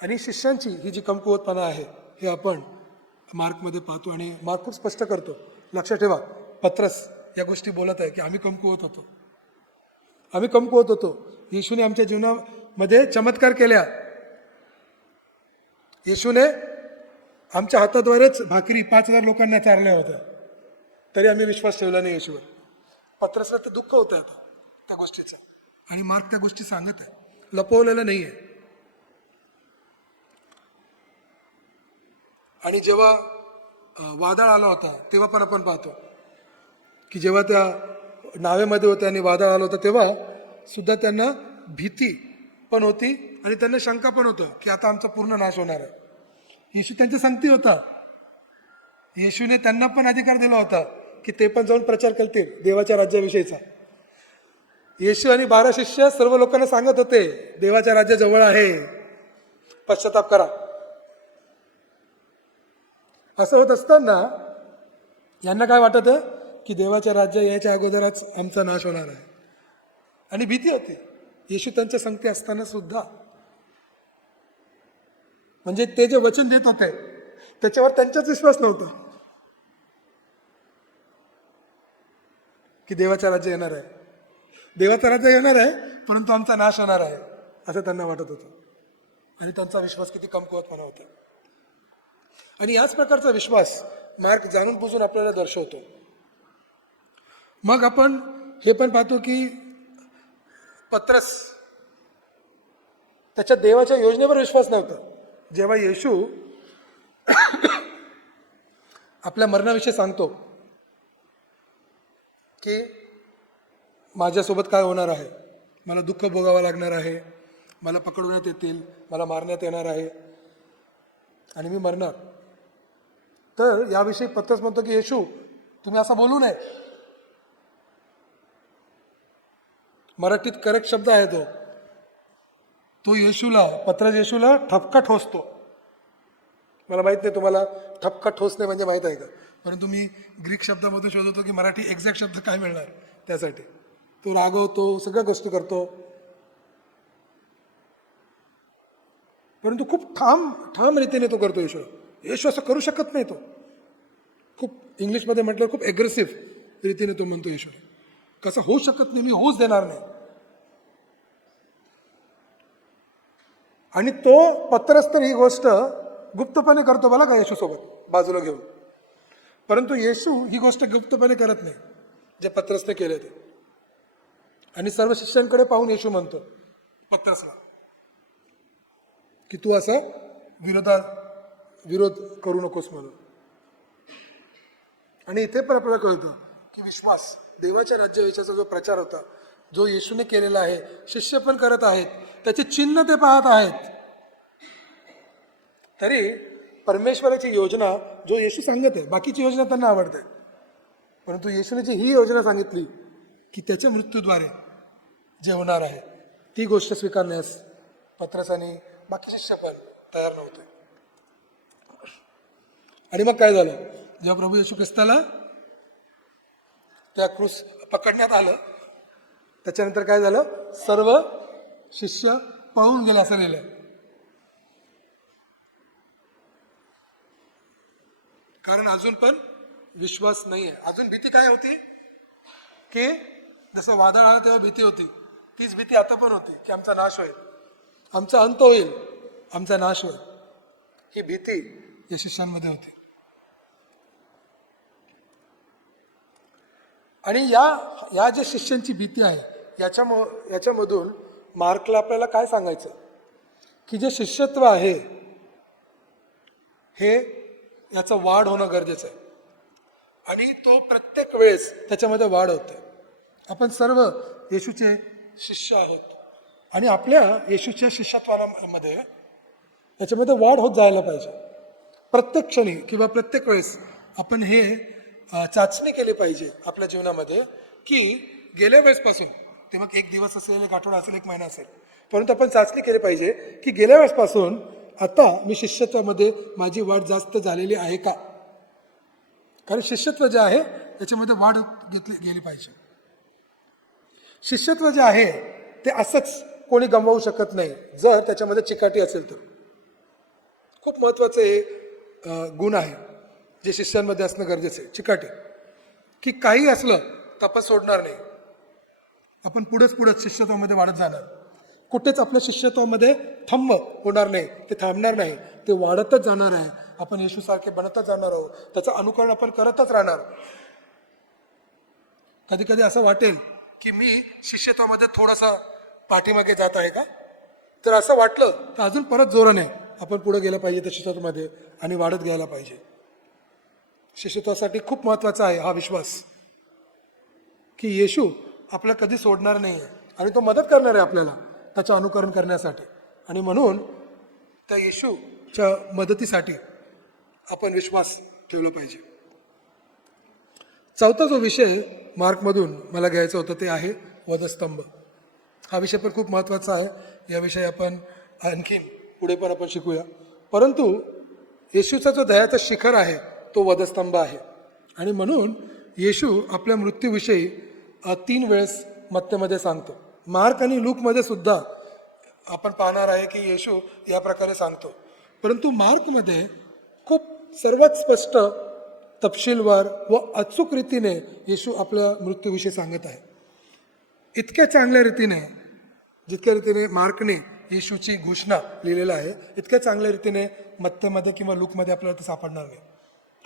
आणि शिष्यांची ही जी कमकुवतपणा आहे हे आपण मार्कमध्ये पाहतो आणि मार्क खूप स्पष्ट करतो. लक्षात ठेवा पत्रस या गोष्टी बोलत आहे की आम्ही कमकुवत होतो. येशूने आमच्या जीवनामध्ये चमत्कार केल्या. येशूने आमच्या हाताद्वारेच भाकरी 5,000 लोकांना चारल्या होत्या तरी आम्ही विश्वास ठेवला नाही येशूवर. पत्रसला तर दुःख होतं आता त्या गोष्टीचं आणि मार्क त्या गोष्टी सांगत आहे. लपवलेलं नाही आहे. आणि जेव्हा वादळ आला होता तेव्हा पण आपण पाहतो की जेव्हा त्या नावेमध्ये होत्या आणि वादळ आलं होतं तेव्हा सुद्धा त्यांना भीती पण होती आणि त्यांना शंका पण होतं की आता आमचा पूर्ण नाश होणार आहे. येशू त्यांच्या संगती होता. येशूने त्यांना पण अधिकार दिला होता की ते पण जाऊन प्रचार करतील देवाच्या राज्याविषयीचा. येशू आणि 12 शिष्य सर्व लोकांना सांगत होते देवाच्या राज्य जवळ आहे, पश्चाताप करा. असं होत असताना यांना काय वाटत की देवाच्या राज्य यायच्या अगोदरच आमचा नाश होणार आहे. आणि भीती होती येशू त्यांच्या संगती असताना सुद्धा. म्हणजे ते जे वचन देत होते त्याच्यावर त्यांचाच विश्वास नव्हता की देवाचं राज्य येणार आहे. देवाचं राज्य येणार आहे परंतु आमचा नाश होणार आहे असं त्यांना वाटत होतं. आणि त्यांचा विश्वास किती कमकुवतपणा होता. आणि याच प्रकारचा विश्वास मार्क जाणून बुजून आपल्याला दर्शवतो. मग आपण हे पण पाहतो की पत्रस त्याच्या देवाच्या योजनेवर विश्वास नव्हता. जेव्हा येशू आपल्या मरणाविषयी सांगतो की माझ्यासोबत काय होणार आहे, मला दुःख भोगावं लागणार आहे, मला पकडवण्यात येतील, मला मारण्यात येणार आहे आणि मी मरणार. तर याविषयी पत्रस म्हणतो की येशू तुम्ही असं बोलू नये. मराठीत करेक्ट शब्द आहे तो येशूला, पत्रस येशूला ठपका ठोसतो. मला माहित नाही तुम्हाला ठपका ठोसणे म्हणजे माहित आहे का, परंतु मी ग्रीक शब्दामधून शोधतो की मराठी एक्झॅक्ट शब्द काय मिळणार त्यासाठी. तो रागवतो, सगळ्या गोष्टी करतो, परंतु खूप ठाम रीतीने तो करतो. येशू असं करू शकत नाही. तो खूप इंग्लिशमध्ये म्हटलं खूप ॲग्रेसिव्ह रीतीने तो म्हणतो येशू कसं होऊ शकत नाही, मी होऊच देणार नाही. आणि तो पत्रस तर ही गोष्ट गुप्तपणे करतो बघा का येशूसोबत बाजूला घेऊन. परंतु येशू ही गोष्ट गुप्तपणे करत नाही जे पत्रसने केले ते. आणि सर्व शिष्यांकडे पाहून येशू म्हणतो पत्रसला की तू असा विरोध करू नकोस म्हणून. आणि इथे पण आपल्याला कळतं की विश्वास, देवाच्या राज्याविषयीचा जो प्रचार होता, जो येशूने केलेला आहे, शिष्य पण करत आहेत, त्याचे चिन्ह ते पाहत आहेत. तरी परमेश्वराची योजना जो येशू सांगत आहे, बाकीची योजना त्यांना आवडते, परंतु येशूने जी ही योजना सांगितली की त्याच्या मृत्यूद्वारे जे होणार आहे ती गोष्ट स्वीकारण्यास पत्रस आणि बाकी शिष्य पण तयार नव्हते. आणि मग काय झालं, जेव्हा प्रभू येशू ख्रिस्ताला त्या क्रूस पकडण्यात आलं त्याच्यानंतर काय झालं, सर्व शिष्य पळून गेले असं लिहिलं. कारण अजून पण विश्वास नाही आहे. अजून भीती काय होती की जसं वादळ आलं तेव्हा भीती होती, तीच भीती आता पण होती की आमचा नाश होईल, आमचा अंत होईल, आमचा नाश होईल. ही भीती या शिष्यांमध्ये होती. आणि या ज्या शिष्यांची भीती आहे याच्यामधून मार्कला आपल्याला काय सांगायचं की जे शिष्यत्व आहे हे याचं वाढ होणं गरजेचं आहे. आणि तो प्रत्येक वेळेस त्याच्यामध्ये वाढ होते. आपण सर्व येशूचे शिष्य आहोत आणि आपल्या येशूच्या शिष्यत्वामध्ये याच्यामध्ये वाढ होत जायला पाहिजे. प्रत्येक क्षणी किंवा प्रत्येक वेळेस आपण हे चाचणी केली पाहिजे आपल्या जीवनामध्ये की गेल्या वेळेसपासून, ते मग एक दिवस असेल, एक आठवडा असेल, एक महिना असेल, परंतु आपण चाचणी केली पाहिजे की गेल्या वेळेसपासून आता मी शिष्यत्वामध्ये माझी वाढ जास्त झालेली आहे का. कारण शिष्यत्व जे आहे त्याच्यामध्ये वाढ गेली पाहिजे. शिष्यत्व जे आहे ते असंच कोणी गमावू शकत नाही जर त्याच्यामध्ये चिकाटी असेल तर. खूप महत्त्वाचं हे गुण आहे जे शिष्यांमध्ये असणं गरजेचं आहे, चिकाटी. की काही असलं तर आपण सोडणार नाही, आपण पुढेच शिष्यत्वामध्ये वाढत जाणार. कुठेच आपल्या शिष्यत्वामध्ये थंब होणार नाही, ते थांबणार नाही, ते वाढतच जाणार आहे. आपण येशूसारखे बनतच जाणार आहोत, त्याचं अनुकरण आपण करतच राहणार. कधी कधी असं वाटेल की मी शिष्यत्वामध्ये थोडासा पाठीमागे जात आहे का, तर असं वाटलं तर अजून परत जोराने आपण पुढे गेलं पाहिजे त्या शिष्यत्वामध्ये आणि वाढत घ्यायला पाहिजे. शिष्यत्वासाठी खूप महत्त्वाचा आहे हा विश्वास की येशू आपल्याला कधी सोडणार नाही आहे आणि तो मदत करणार आहे आपल्याला त्याचं अनुकरण करण्यासाठी. आणि म्हणून त्या येशूच्या मदतीसाठी आपण विश्वास ठेवला पाहिजे. चौथा जो विषय मार्कमधून मला घ्यायचा होता ते आहे वधस्तंभ. हा विषय पण खूप महत्त्वाचा आहे. याविषयी आपण आणखीन पुढे पण आपण शिकूया. परंतु येशूचा जो दयाचा शिखर आहे तो वधस्तंभ आहे. आणि म्हणून येशू आपल्या मृत्यूविषयी 3 वेळेस मत्तेमध्ये सांगतो. मार्क आणि लूकमध्ये सुद्धा आपण पाहणार आहे की येशू या प्रकारे सांगतो. परंतु मार्कमध्ये खूप सर्वात स्पष्ट, तपशीलवार व अचूक रीतीने येशू आपल्या मृत्यूविषयी सांगत आहे. इतक्या चांगल्या रीतीने, जितक्या रीतीने मार्कने येशूची घोषणा लिहिलेला आहे, इतक्या चांगल्या रीतीने मत्तेमध्ये किंवा लूकमध्ये आपल्याला ते सापडणार नाही.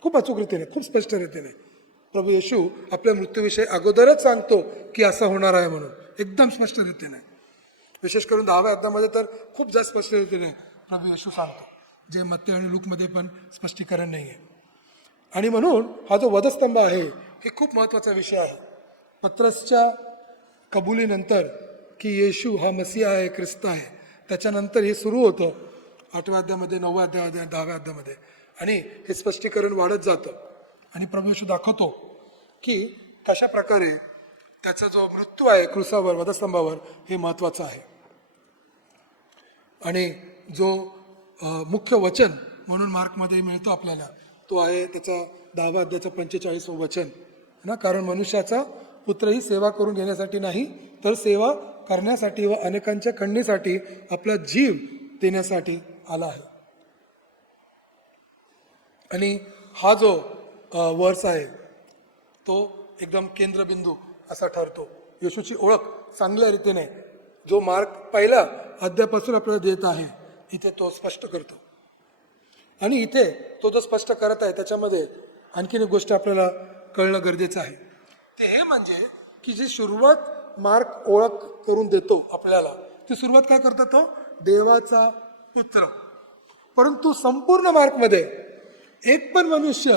खूप अचूक रीतीने, खूप स्पष्ट रीतीने प्रभू येशू आपल्या मृत्यूविषयी अगोदरच सांगतो की असं होणार आहे म्हणून, एकदम स्पष्ट रीतीने. विशेष करून 10व्या अध्यायामध्ये तर खूप जास्त स्पष्ट रीतीने प्रभू येशू सांगतो, जे मत्ते आणि लूकमध्ये पण स्पष्टीकरण नाही आहे. आणि म्हणून हा जो वधस्तंभ आहे हे खूप महत्त्वाचा विषय आहे. पत्रसच्या कबुलीनंतर की येशू हा मसीहा आहे, ख्रिस्त आहे, त्याच्यानंतर हे सुरू होतं 8व्या अध्यायामध्ये, 9व्या अध्यायामध्ये, 10व्या अध्यायामध्ये, आणि हे स्पष्टीकरण वाढत जातं. आणि प्रभू येशू दाखवतो की कशा प्रकारे त्याचा जो मृत्यू आहे क्रूसावर, वधस्तंभावर, हे महत्त्वाचं आहे. आणि जो मुख्य वचन म्हणून मार्कमध्ये मिळतो आपल्याला, तो आहे त्याचा 10व्या अध्यायाचं 45वं वचन ना, कारण मनुष्याचा पुत्र ही सेवा करून घेण्यासाठी नाही, तर सेवा करण्यासाठी व अनेकांच्या खंडणीसाठी आपला जीव देण्यासाठी आला आहे. आणि हा जो वर्स आहे तो एकदम केंद्रबिंदू असा ठरतो. येशूची ओळख चांगल्या रीतीने जो मार्क पहिला अध्यायापासून आपल्याला देत आहे, इथे तो स्पष्ट करतो. आणि इथे तो जो स्पष्ट करत आहे त्याच्यामध्ये आणखीन एक गोष्ट आपल्याला कळणं गरजेचं आहे. ते हे म्हणजे की जी सुरुवात मार्क ओळख करून देतो आपल्याला, ती सुरुवात काय करतो? तो देवाचा पुत्र. परंतु संपूर्ण मार्कमध्ये एक पण मनुष्य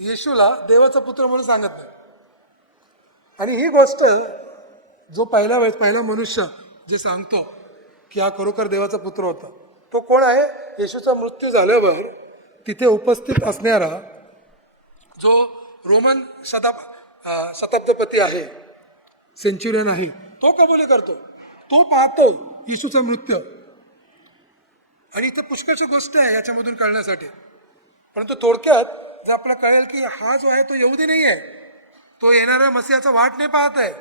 येशूला देवाचा पुत्र म्हणून सांगत नाही. आणि ही गोष्ट जो पहिला मनुष्य जे सांगतो की हा खरोखर देवाचा पुत्र होता, तो कोण आहे? येशूचा मृत्यू झाल्यावर तिथे उपस्थित असणारा जो रोमन शताब्दपती आहे, सेंच्युरियन आहे, तो कबुली करतो. तो पाहतो येशूचा मृत्यू. आणि इथे पुष्कळची गोष्ट आहे याच्यामधून कळण्यासाठी. परंतु थोडक्यात जर आपल्याला कळेल की हा जो आहे तो यहुदी नाही आहे, तो येणाऱ्या मसीहाचा वाट नाही पाहत आहे.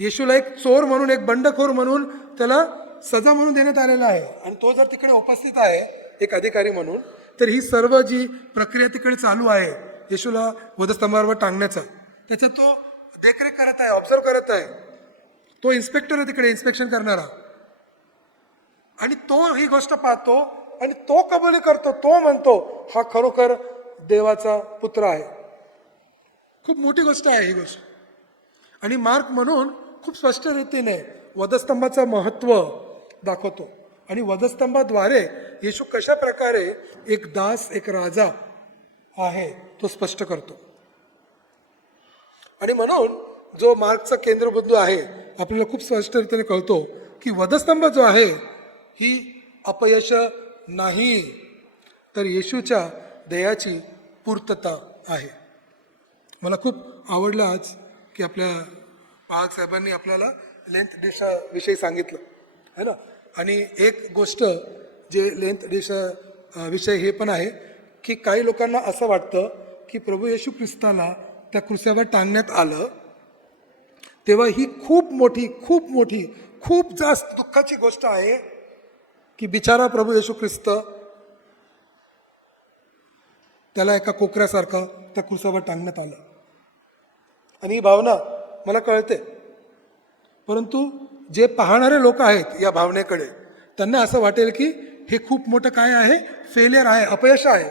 येशूला एक चोर म्हणून, एक बंडखोर म्हणून त्याला सजा म्हणून देण्यात आलेला आहे. आणि तो जर तिकडे उपस्थित आहे एक अधिकारी म्हणून, तर ही सर्व जी प्रक्रिया तिकडे चालू आहे येशूला वधस्तंभावर टांगण्याचा, त्याचा तो देखरेख करत आहे, ऑब्झर्व करत आहे. तो इन्स्पेक्टर आहे तिकडे, इन्स्पेक्शन करणारा. आणि तो ही गोष्ट पाहतो आणि तो कबुली करतो. तो म्हणतो हा खरोखर देवाचा पुत्र आहे. खूप मोठी गोष्ट आहे ही गोष्ट. आणि मार्क म्हणून खूप स्पष्ट रीतीने वधस्तंभाचं महत्त्व दाखवतो. आणि वधस्तंभाद्वारे येशू कशा प्रकारे एक दास, एक राजा आहे तो स्पष्ट करतो. आणि म्हणून जो मार्कचा केंद्रबिंदू आहे आपल्याला खूप स्पष्ट रीतीने कळतो की वधस्तंभ जो आहे ही अपयश नाही, तर येशूच्या दयाची पूर्तता आहे. मला खूप आवडलं आज की आपल्या पालक साहेबांनी आपल्याला लेंथ डिशविषयी सांगितलं है ना. आणि एक गोष्ट जे लेंथ डिश विषय हे पण आहे की काही लोकांना असं वाटतं की प्रभू येशू ख्रिस्ताला त्या क्रूसावर टांगण्यात आलं तेव्हा ही खूप मोठी खूप जास्त दुःखाची गोष्ट आहे की बिचारा प्रभू येशू ख्रिस्त त्याला एका कोकऱ्यासारखं त्या क्रूसावर टांगण्यात आलं. आणि ही भावना मला कळते. परंतु जे पाहणारे लोक आहेत या भावनेकडे, त्यांना असं वाटेल की हे खूप मोठं काय आहे? फेलियर आहे, अपयश आहे.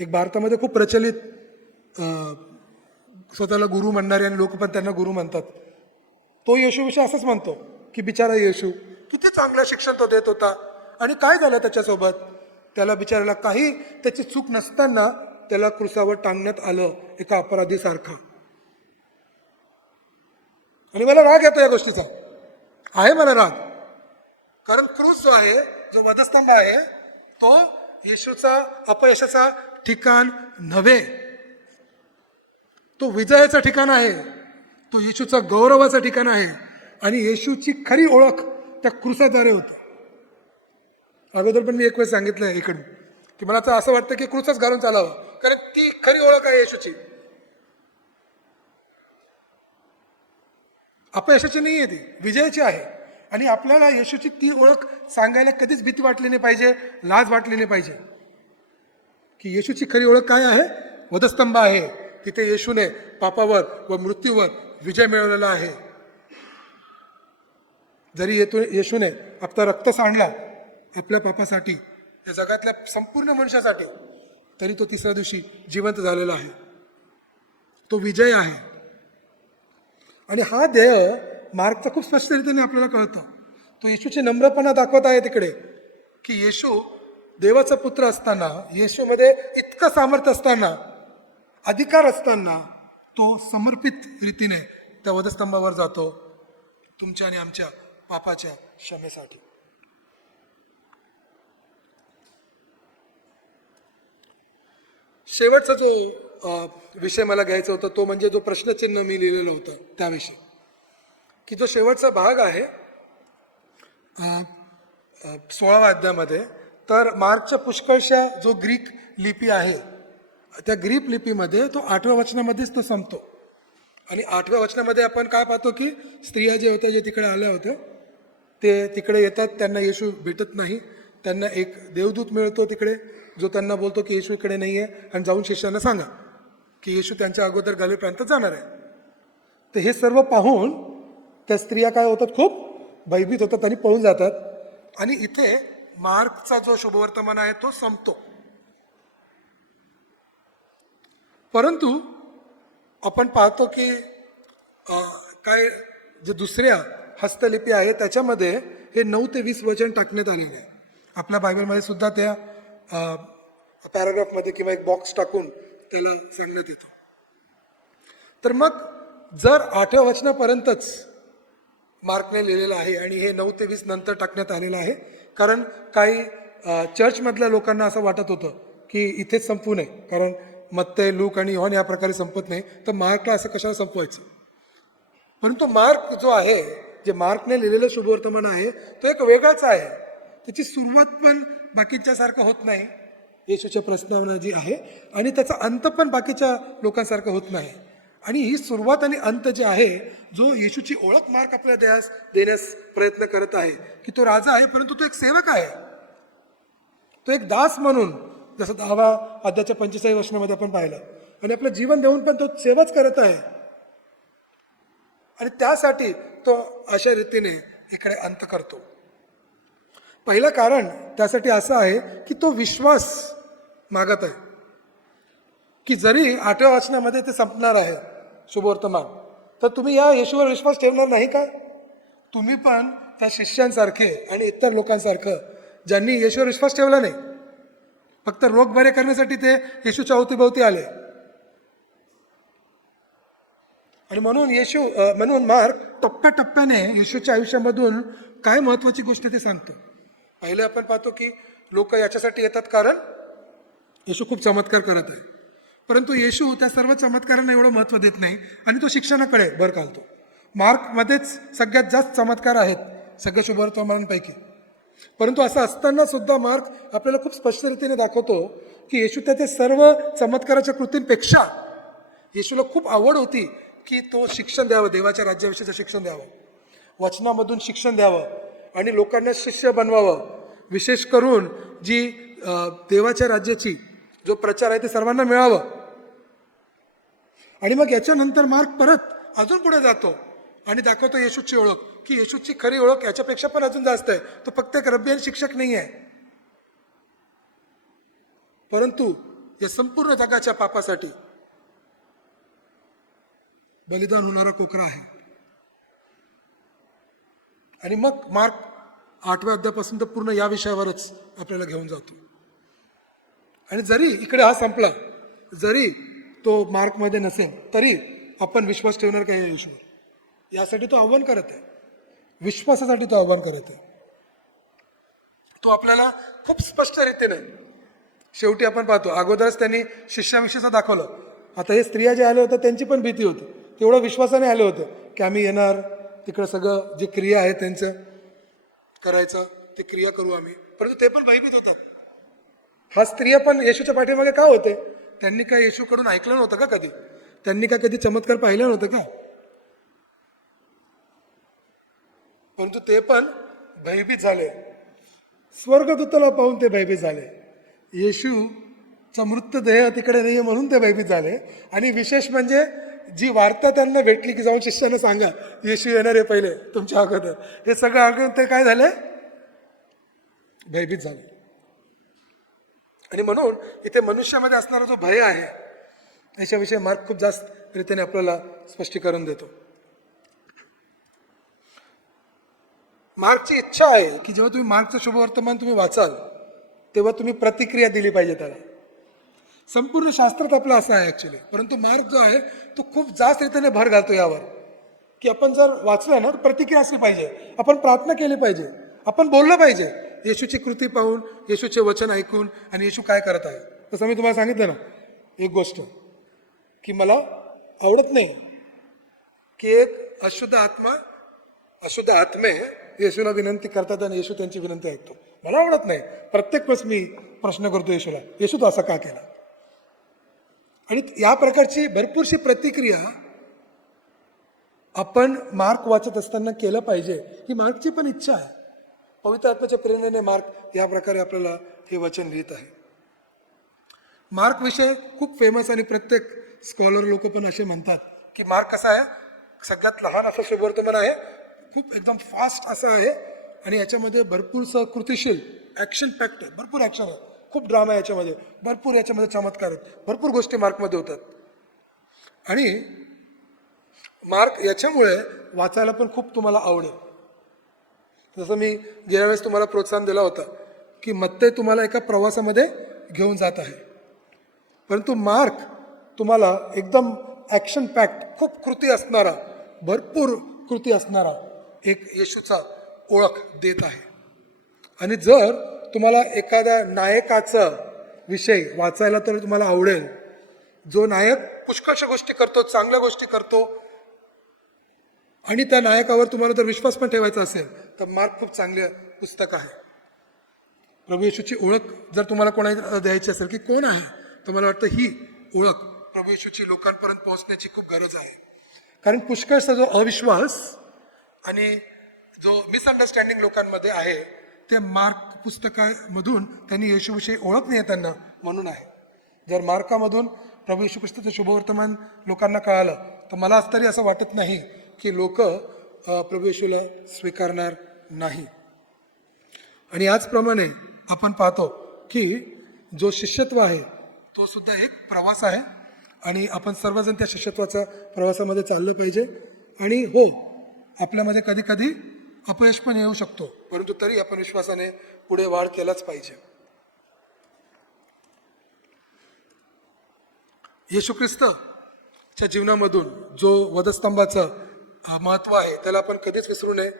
एक भारतामध्ये खूप प्रचलित स्वतःला गुरु म्हणणारे आणि लोक पण त्यांना गुरु म्हणतात, तो येशूविषयी असंच म्हणतो की बिचारा येशू किती चांगलं शिक्षण तो देत होता आणि काय झालं त्याच्यासोबत? त्याला बिचाराला काही त्याची चूक नसताना त्याला क्रूसावर टांगण्यात आलं एका अपराधीसारखा. आणि मला राग येतो या गोष्टीचा, आहे मला राग. कारण क्रूस जो आहे, जो वधस्तंभ आहे, तो येशूचा अपयशाचा ठिकाण नव्हे, तो विजयाचं ठिकाण आहे, तो येशूचा गौरवाचं ठिकाण आहे. आणि येशूची खरी ओळख त्या क्रूसाद्वारे होती. अगोदर पण मी एक वेळ सांगितलं इकडून की मला तर असं वाटतं की क्रूसच घालून चालावं, कारण ती खरी ओळख आहे येशूची. अपयशाची नाही आहे, ती विजयाची आहे. आणि आपल्याला येशूची ती ओळख सांगायला कधीच भीती वाटली नाही पाहिजे, लाज वाटली नाही पाहिजे. की येशूची खरी ओळख काय आहे? वधस्तंभ आहे. तिथे येशूने पापावर व मृत्यूवर विजय मिळवलेला आहे. जरी येशूने आपला रक्त सांडला आपल्या पापासाठी, या जगातल्या संपूर्ण मनुष्यासाठी, तरी तो तिसऱ्या दिवशी जिवंत झालेला आहे. तो विजय आहे. आणि हा ध्येय मार्कचा खूप स्पष्ट रीतीने आपल्याला कळतं. तो येशूची नम्रपणा दाखवत आहे तिकडे, की येशू देवाचा पुत्र असताना, येशूमध्ये इतकं सामर्थ्य असताना, अधिकार असताना, तो समर्पित रीतीने त्या वधस्तंभावर जातो तुमच्या आणि आमच्या पापाच्या क्षमेसाठी. शेवटचा जो विषय मला घ्यायचा होता तो म्हणजे जो प्रश्नचिन्ह मी लिहिलेलं होतं त्याविषयी, की जो शेवटचा भाग आहे 16व्या अध्यायामध्ये, तर मार्कच्या पुष्कळशा जो ग्रीक लिपी आहे त्या ग्रीक लिपीमध्ये तो 8व्या वचनामध्येच तो संपतो. आणि 8व्या वचनामध्ये आपण काय पाहतो की स्त्रिया जे होत्या, जे तिकडे आल्या होत्या, ते तिकडे येतात. त्यांना येशू भेटत नाही. त्यांना एक देवदूत मिळतो तिकडे, जो त्यांना बोलतो की येशू इकडे नाही आहे आणि जाऊन शिष्यांना सांगा की येशू त्यांच्या अगोदर गलिलेपर्यंत जाणार आहे. तर हे सर्व पाहून त्या स्त्रिया काय होतात, खूप भयभीत होतात आणि पळून जातात. आणि इथे मार्कचा जो शुभवर्तमान आहे तो संपतो. परंतु आपण पाहतो की काय जे दुसऱ्या हस्तलिपी आहे त्याच्यामध्ये हे 9 ते 20 वचन टाकण्यात आलेले आहे. आपल्या बायबलमध्ये सुद्धा त्या पॅराग्राफमध्ये किंवा एक बॉक्स टाकून त्याला सांगण्यात येतो. तर मग जर 8व्या वचनापर्यंतच मार्कने लिहिलेलं आहे आणि हे 9 ते 20 नंतर टाकण्यात आलेलं आहे, कारण काही चर्चमधल्या लोकांना असं वाटत होतं की इथेच संपू नये, कारण मत्ते, लूक आणि योहन या प्रकारे संपत नाही, तर मार्कला असं कशाला संपवायचं. परंतु मार्क जो आहे, जे मार्कने लिहिलेलं शुभवर्तमान आहे, तो एक वेगळाच आहे. त्याची सुरुवात पण बाकीच्यासारखं होत नाही, येशूच्या प्रस्तावना जी आहे, आणि त्याचा अंत पण बाकीच्या लोकांसारखं होत नाही. आणि ही सुरुवात आणि अंत जे आहे, जो येशूची ओळख मार्क आपल्याला देण्यास प्रयत्न करत आहे, की तो राजा आहे परंतु तो एक सेवक आहे, तो एक दास म्हणून, जसं 10व्या अध्यायाच्या 45 वचनामध्ये आपण पाहिलं. आणि आपलं जीवन देऊन पण तो सेवाच करत आहे. आणि त्यासाठी तो अशा रीतीने इकडे अंत करतो. पहिलं कारण त्यासाठी असं आहे की तो विश्वास मागत आहे, की जरी 8व्या वचनामध्ये ते संपणार आहे शुभवर्तमान, तर तुम्ही या येशूवर विश्वास ठेवणार नाही का? तुम्ही पण त्या शिष्यांसारखे आणि इतर लोकांसारखं ज्यांनी येशूवर विश्वास ठेवला नाही, फक्त रोग बरे करण्यासाठी ते येशूच्या अवतीभोवती आले. आणि म्हणून मार्क टप्प्याटप्प्याने येशूच्या आयुष्यामधून काय महत्वाची गोष्ट ते सांगतो. पहिले आपण पाहतो की लोक याच्यासाठी येतात कारण येशू खूप चमत्कार करत आहे, परंतु येशू त्या सर्व चमत्कारांना एवढं महत्त्व देत नाही आणि तो शिक्षणाकडे भर घालतो. मार्कमध्येच सगळ्यात जास्त चमत्कार आहेत सगळ्या शुभवर्तमानांपैकी. परंतु असं असताना सुद्धा मार्क आपल्याला खूप स्पष्ट रीतीने दाखवतो की येशू त्या सर्व चमत्काराच्या कृतींपेक्षा येशूला खूप आवड होती की तो शिक्षण द्यावं, देवाच्या राज्याविषयीचं शिक्षण द्यावं, वचनामधून शिक्षण द्यावं आणि लोकांना शिष्य बनवावं. विशेष करून जी देवाच्या राज्याची जो प्रचार आहे ते सर्वांना मिळावं. आणि मग याच्यानंतर मार्क परत अजून पुढे जातो आणि दाखवतो येशूची ओळख, की येशूची खरी ओळख याच्यापेक्षा पण अजून जास्त आहे. तो फक्त एक रब्बी आणि शिक्षक नाही आहे, परंतु या संपूर्ण जगाच्या पापासाठी बलिदान होणारा कोकरा आहे. आणि मग मार्क 8व्या अध्यायापासून तर पूर्ण या विषयावरच आपल्याला घेऊन जातो. आणि जरी इकडे हा संपला, जरी तो मार्कमध्ये नसेल, तरी आपण विश्वास ठेवणार का या येशूवर? यासाठी तो आव्हान करत आहे, विश्वासासाठी तो आव्हान करत आहे. तो आपल्याला खूप स्पष्ट रीतीने शेवटी आपण पाहतो, अगोदरच त्यांनी शिष्याविषयीचं दाखवलं. आता हे स्त्रिया जे आले होते त्यांची पण भीती होती, तेवढं विश्वासाने आले होते की आम्ही येणार, तिकडं सगळं जे क्रिया आहे त्यांचं करायचं, ते क्रिया करू आम्ही, परंतु ते पण भयभीत होतात. हा स्त्रिया पण येशूच्या पाठीमागे का होते? त्यांनी काय येशूकडून ऐकलं नव्हतं का कधी? त्यांनी काय कधी चमत्कार पाहिला नव्हतं का? परंतु ते पण भयभीत झाले. स्वर्गदूताला पाहून ते भयभीत झाले. येशूचा मृतदेह तिकडे नाहीये म्हणून ते भयभीत झाले. आणि विशेष म्हणजे जी वार्ता त्यांना भेटली की जाऊन शिष्यानं सांगा येशू येणार आहे पहिले तुमच्या अगोदर, हे सगळं ऐकून ते काय झाले? भयभीत झाले. आणि म्हणून इथे मनुष्यामध्ये असणारा जो भय आहे याच्याविषयी मार्क खूप जास्त रीतीने आपल्याला स्पष्टीकरण देतो. मार्कची इच्छा आहे की जेव्हा तुम्ही मार्कचं शुभवर्तमान तुम्ही वाचाल तेव्हा तुम्ही प्रतिक्रिया दिली पाहिजे त्याला. संपूर्ण शास्त्रात आपलं असं आहे ऍक्च्युली, परंतु मार्क जो आहे तो खूप जास्त रीतीने भर घालतो यावर की आपण जर वाचलं ना तर प्रतिक्रिया असली पाहिजे, आपण प्रार्थना केली पाहिजे, आपण बोललं पाहिजे येशूची कृती पाहून, येशूचे वचन ऐकून आणि येशू काय करत आहे. तसं मी तुम्हाला सांगितलं ना एक गोष्ट की मला आवडत नाही की एक अशुद्ध आत्मे येशूला विनंती करतात आणि येशू त्यांची विनंती ऐकतो. मला आवडत नाही. प्रत्येक वेळेस मी प्रश्न करतो येशूला, येशू तो असा का केला? आणि या प्रकारची भरपूरशी प्रतिक्रिया आपण मार्क वाचत असताना केलं पाहिजे, ही मार्कची पण इच्छा आहे. पवित्र आत्म्याच्या प्रेरणेने मार्क या प्रकारे आपल्याला हे वचन लिहित आहे. मार्क विषय खूप फेमस आणि प्रत्येक स्कॉलर लोक पण असे म्हणतात की मार्क कसा आहे, सगळ्यात लहान असं शुभवर्तमान आहे, खूप एकदम फास्ट असं आहे आणि याच्यामध्ये भरपूरसं कृतिशील ॲक्शन पॅक्ट आहे, भरपूर ॲक्शन आहे, खूप ड्रामा आहे याच्यामध्ये, भरपूर याच्यामध्ये चमत्कार आहेत, भरपूर गोष्टी मार्कमध्ये होतात. आणि मार्क याच्यामुळे वाचायला पण खूप तुम्हाला आवडेल. जसं मी गेल्या वेळेस तुम्हाला प्रोत्साहन दिला होता की मत्ते तुम्हाला एका प्रवासामध्ये घेऊन जात आहे, परंतु मार्क तुम्हाला एकदम ॲक्शन पॅक्ट, खूप कृती असणारा, भरपूर कृती असणारा एक येशूचा ओळख देत आहे. आणि जर तुम्हाला एखाद्या नायकाचा विषय वाचायला तर तुम्हाला आवडेल, जो नायक पुष्कळशा गोष्टी करतो, चांगल्या गोष्टी करतो आणि त्या नायकावर तुम्हाला जर विश्वास पण ठेवायचा असेल तर मार्क खूप चांगले पुस्तक आहे. प्रभू येशूची ओळख जर तुम्हाला कोणाला द्यायची असेल की कोण आहे, तर मला वाटतं ही ओळख प्रभू येशूची लोकांपर्यंत पोहोचण्याची खूप गरज आहे. कारण पुष्कळचा जो अविश्वास आणि जो मिसअंडरस्टँडिंग लोकांमध्ये आहे ते मार्क पुस्तकामधून त्यांनी येशूविषयी ओळख नाही त्यांना म्हणून आहे. जर मार्कामधून प्रभू येशू ख्रिस्ताचं शुभवर्तमान लोकांना कळालं तर मला तरी असं वाटत नाही की लोक प्रभू येशूला स्वीकारणार नाही. आणि याचप्रमाणे आपण पाहतो की जो शिष्यत्व आहे तो सुद्धा एक प्रवास आहे आणि आपण सर्वजण त्या शिष्यत्वाच्या प्रवासामध्ये चाललं पाहिजे. आणि हो, आपल्यामध्ये कधी कधी अपयश पण येऊ शकतो, परंतु तरी आपण विश्वासाने पुढे वाढ केलाच पाहिजे. येशू ख्रिस्ताच्या जीवनामधून जो वधस्तंभाचं महत्त्व आहे त्याला आपण कधीच विसरू नये.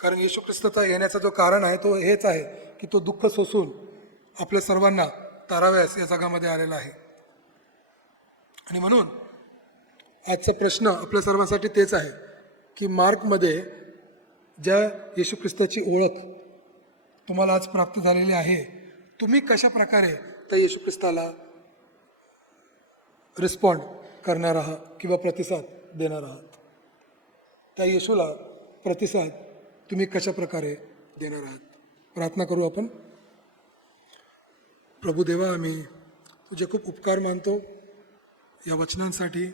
कारण येशू ख्रिस्ताचा येण्याचा जो कारण आहे तो हेच आहे की तो दुःख सोसून आपल्या सर्वांना ताराव्यास या जगामध्ये आलेला आहे. आणि म्हणून आजचा प्रश्न आपल्या सर्वांसाठी तेच आहे की मार्कमध्ये ज्या येशू ख्रिस्ताची ओळख तुम्हाला आज प्राप्त झालेली आहे, तुम्ही कशा प्रकारे त्या येशू ख्रिस्ताला रिस्पॉन्ड करणार आहात किंवा प्रतिसाद देणार आहात. त्या येशूला प्रतिसाद तुम्ही कशा प्रकारे देणार आहात. प्रार्थना करू आपण. प्रभू देवा, आम्ही तुझे खूप उपकार मानतो या वचनांसाठी.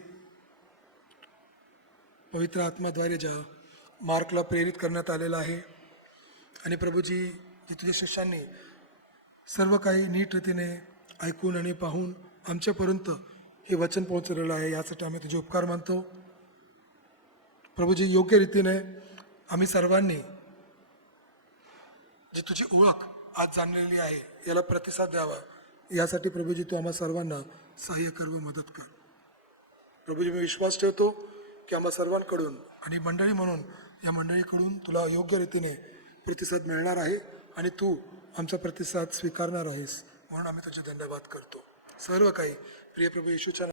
पवित्र आत्म्याद्वारे ज्या मार्कला प्रेरित करण्यात आलेला आहे आणि प्रभूजी जी तुझ्या शिष्यांनी सर्व काही नीट रीतीने ऐकून आणि पाहून आमच्यापर्यंत हे वचन पोहोचलेलं आहे, यासाठी आम्ही तुझे उपकार मानतो. प्रभूजी, योग्य रीतीने आम्ही सर्वांनी जी तुझी ओळख आज जाणलेली आहे याला प्रतिसाद द्यावा, यासाठी प्रभूजी तू आम्हा सर्वांना सहाय्य कर व मदत कर. प्रभूजी, मी विश्वास ठेवतो की आम्हा सर्वांकडून आणि मंडळी म्हणून या मंडळीकडून तुला योग्य रीतीने प्रतिसाद मिळणार आहे आणि तू आमचा प्रतिसाद स्वीकारणार आहेस, म्हणून आम्ही तुझे धन्यवाद करतो. सर्व काही प्रिय प्रभू येशूच्या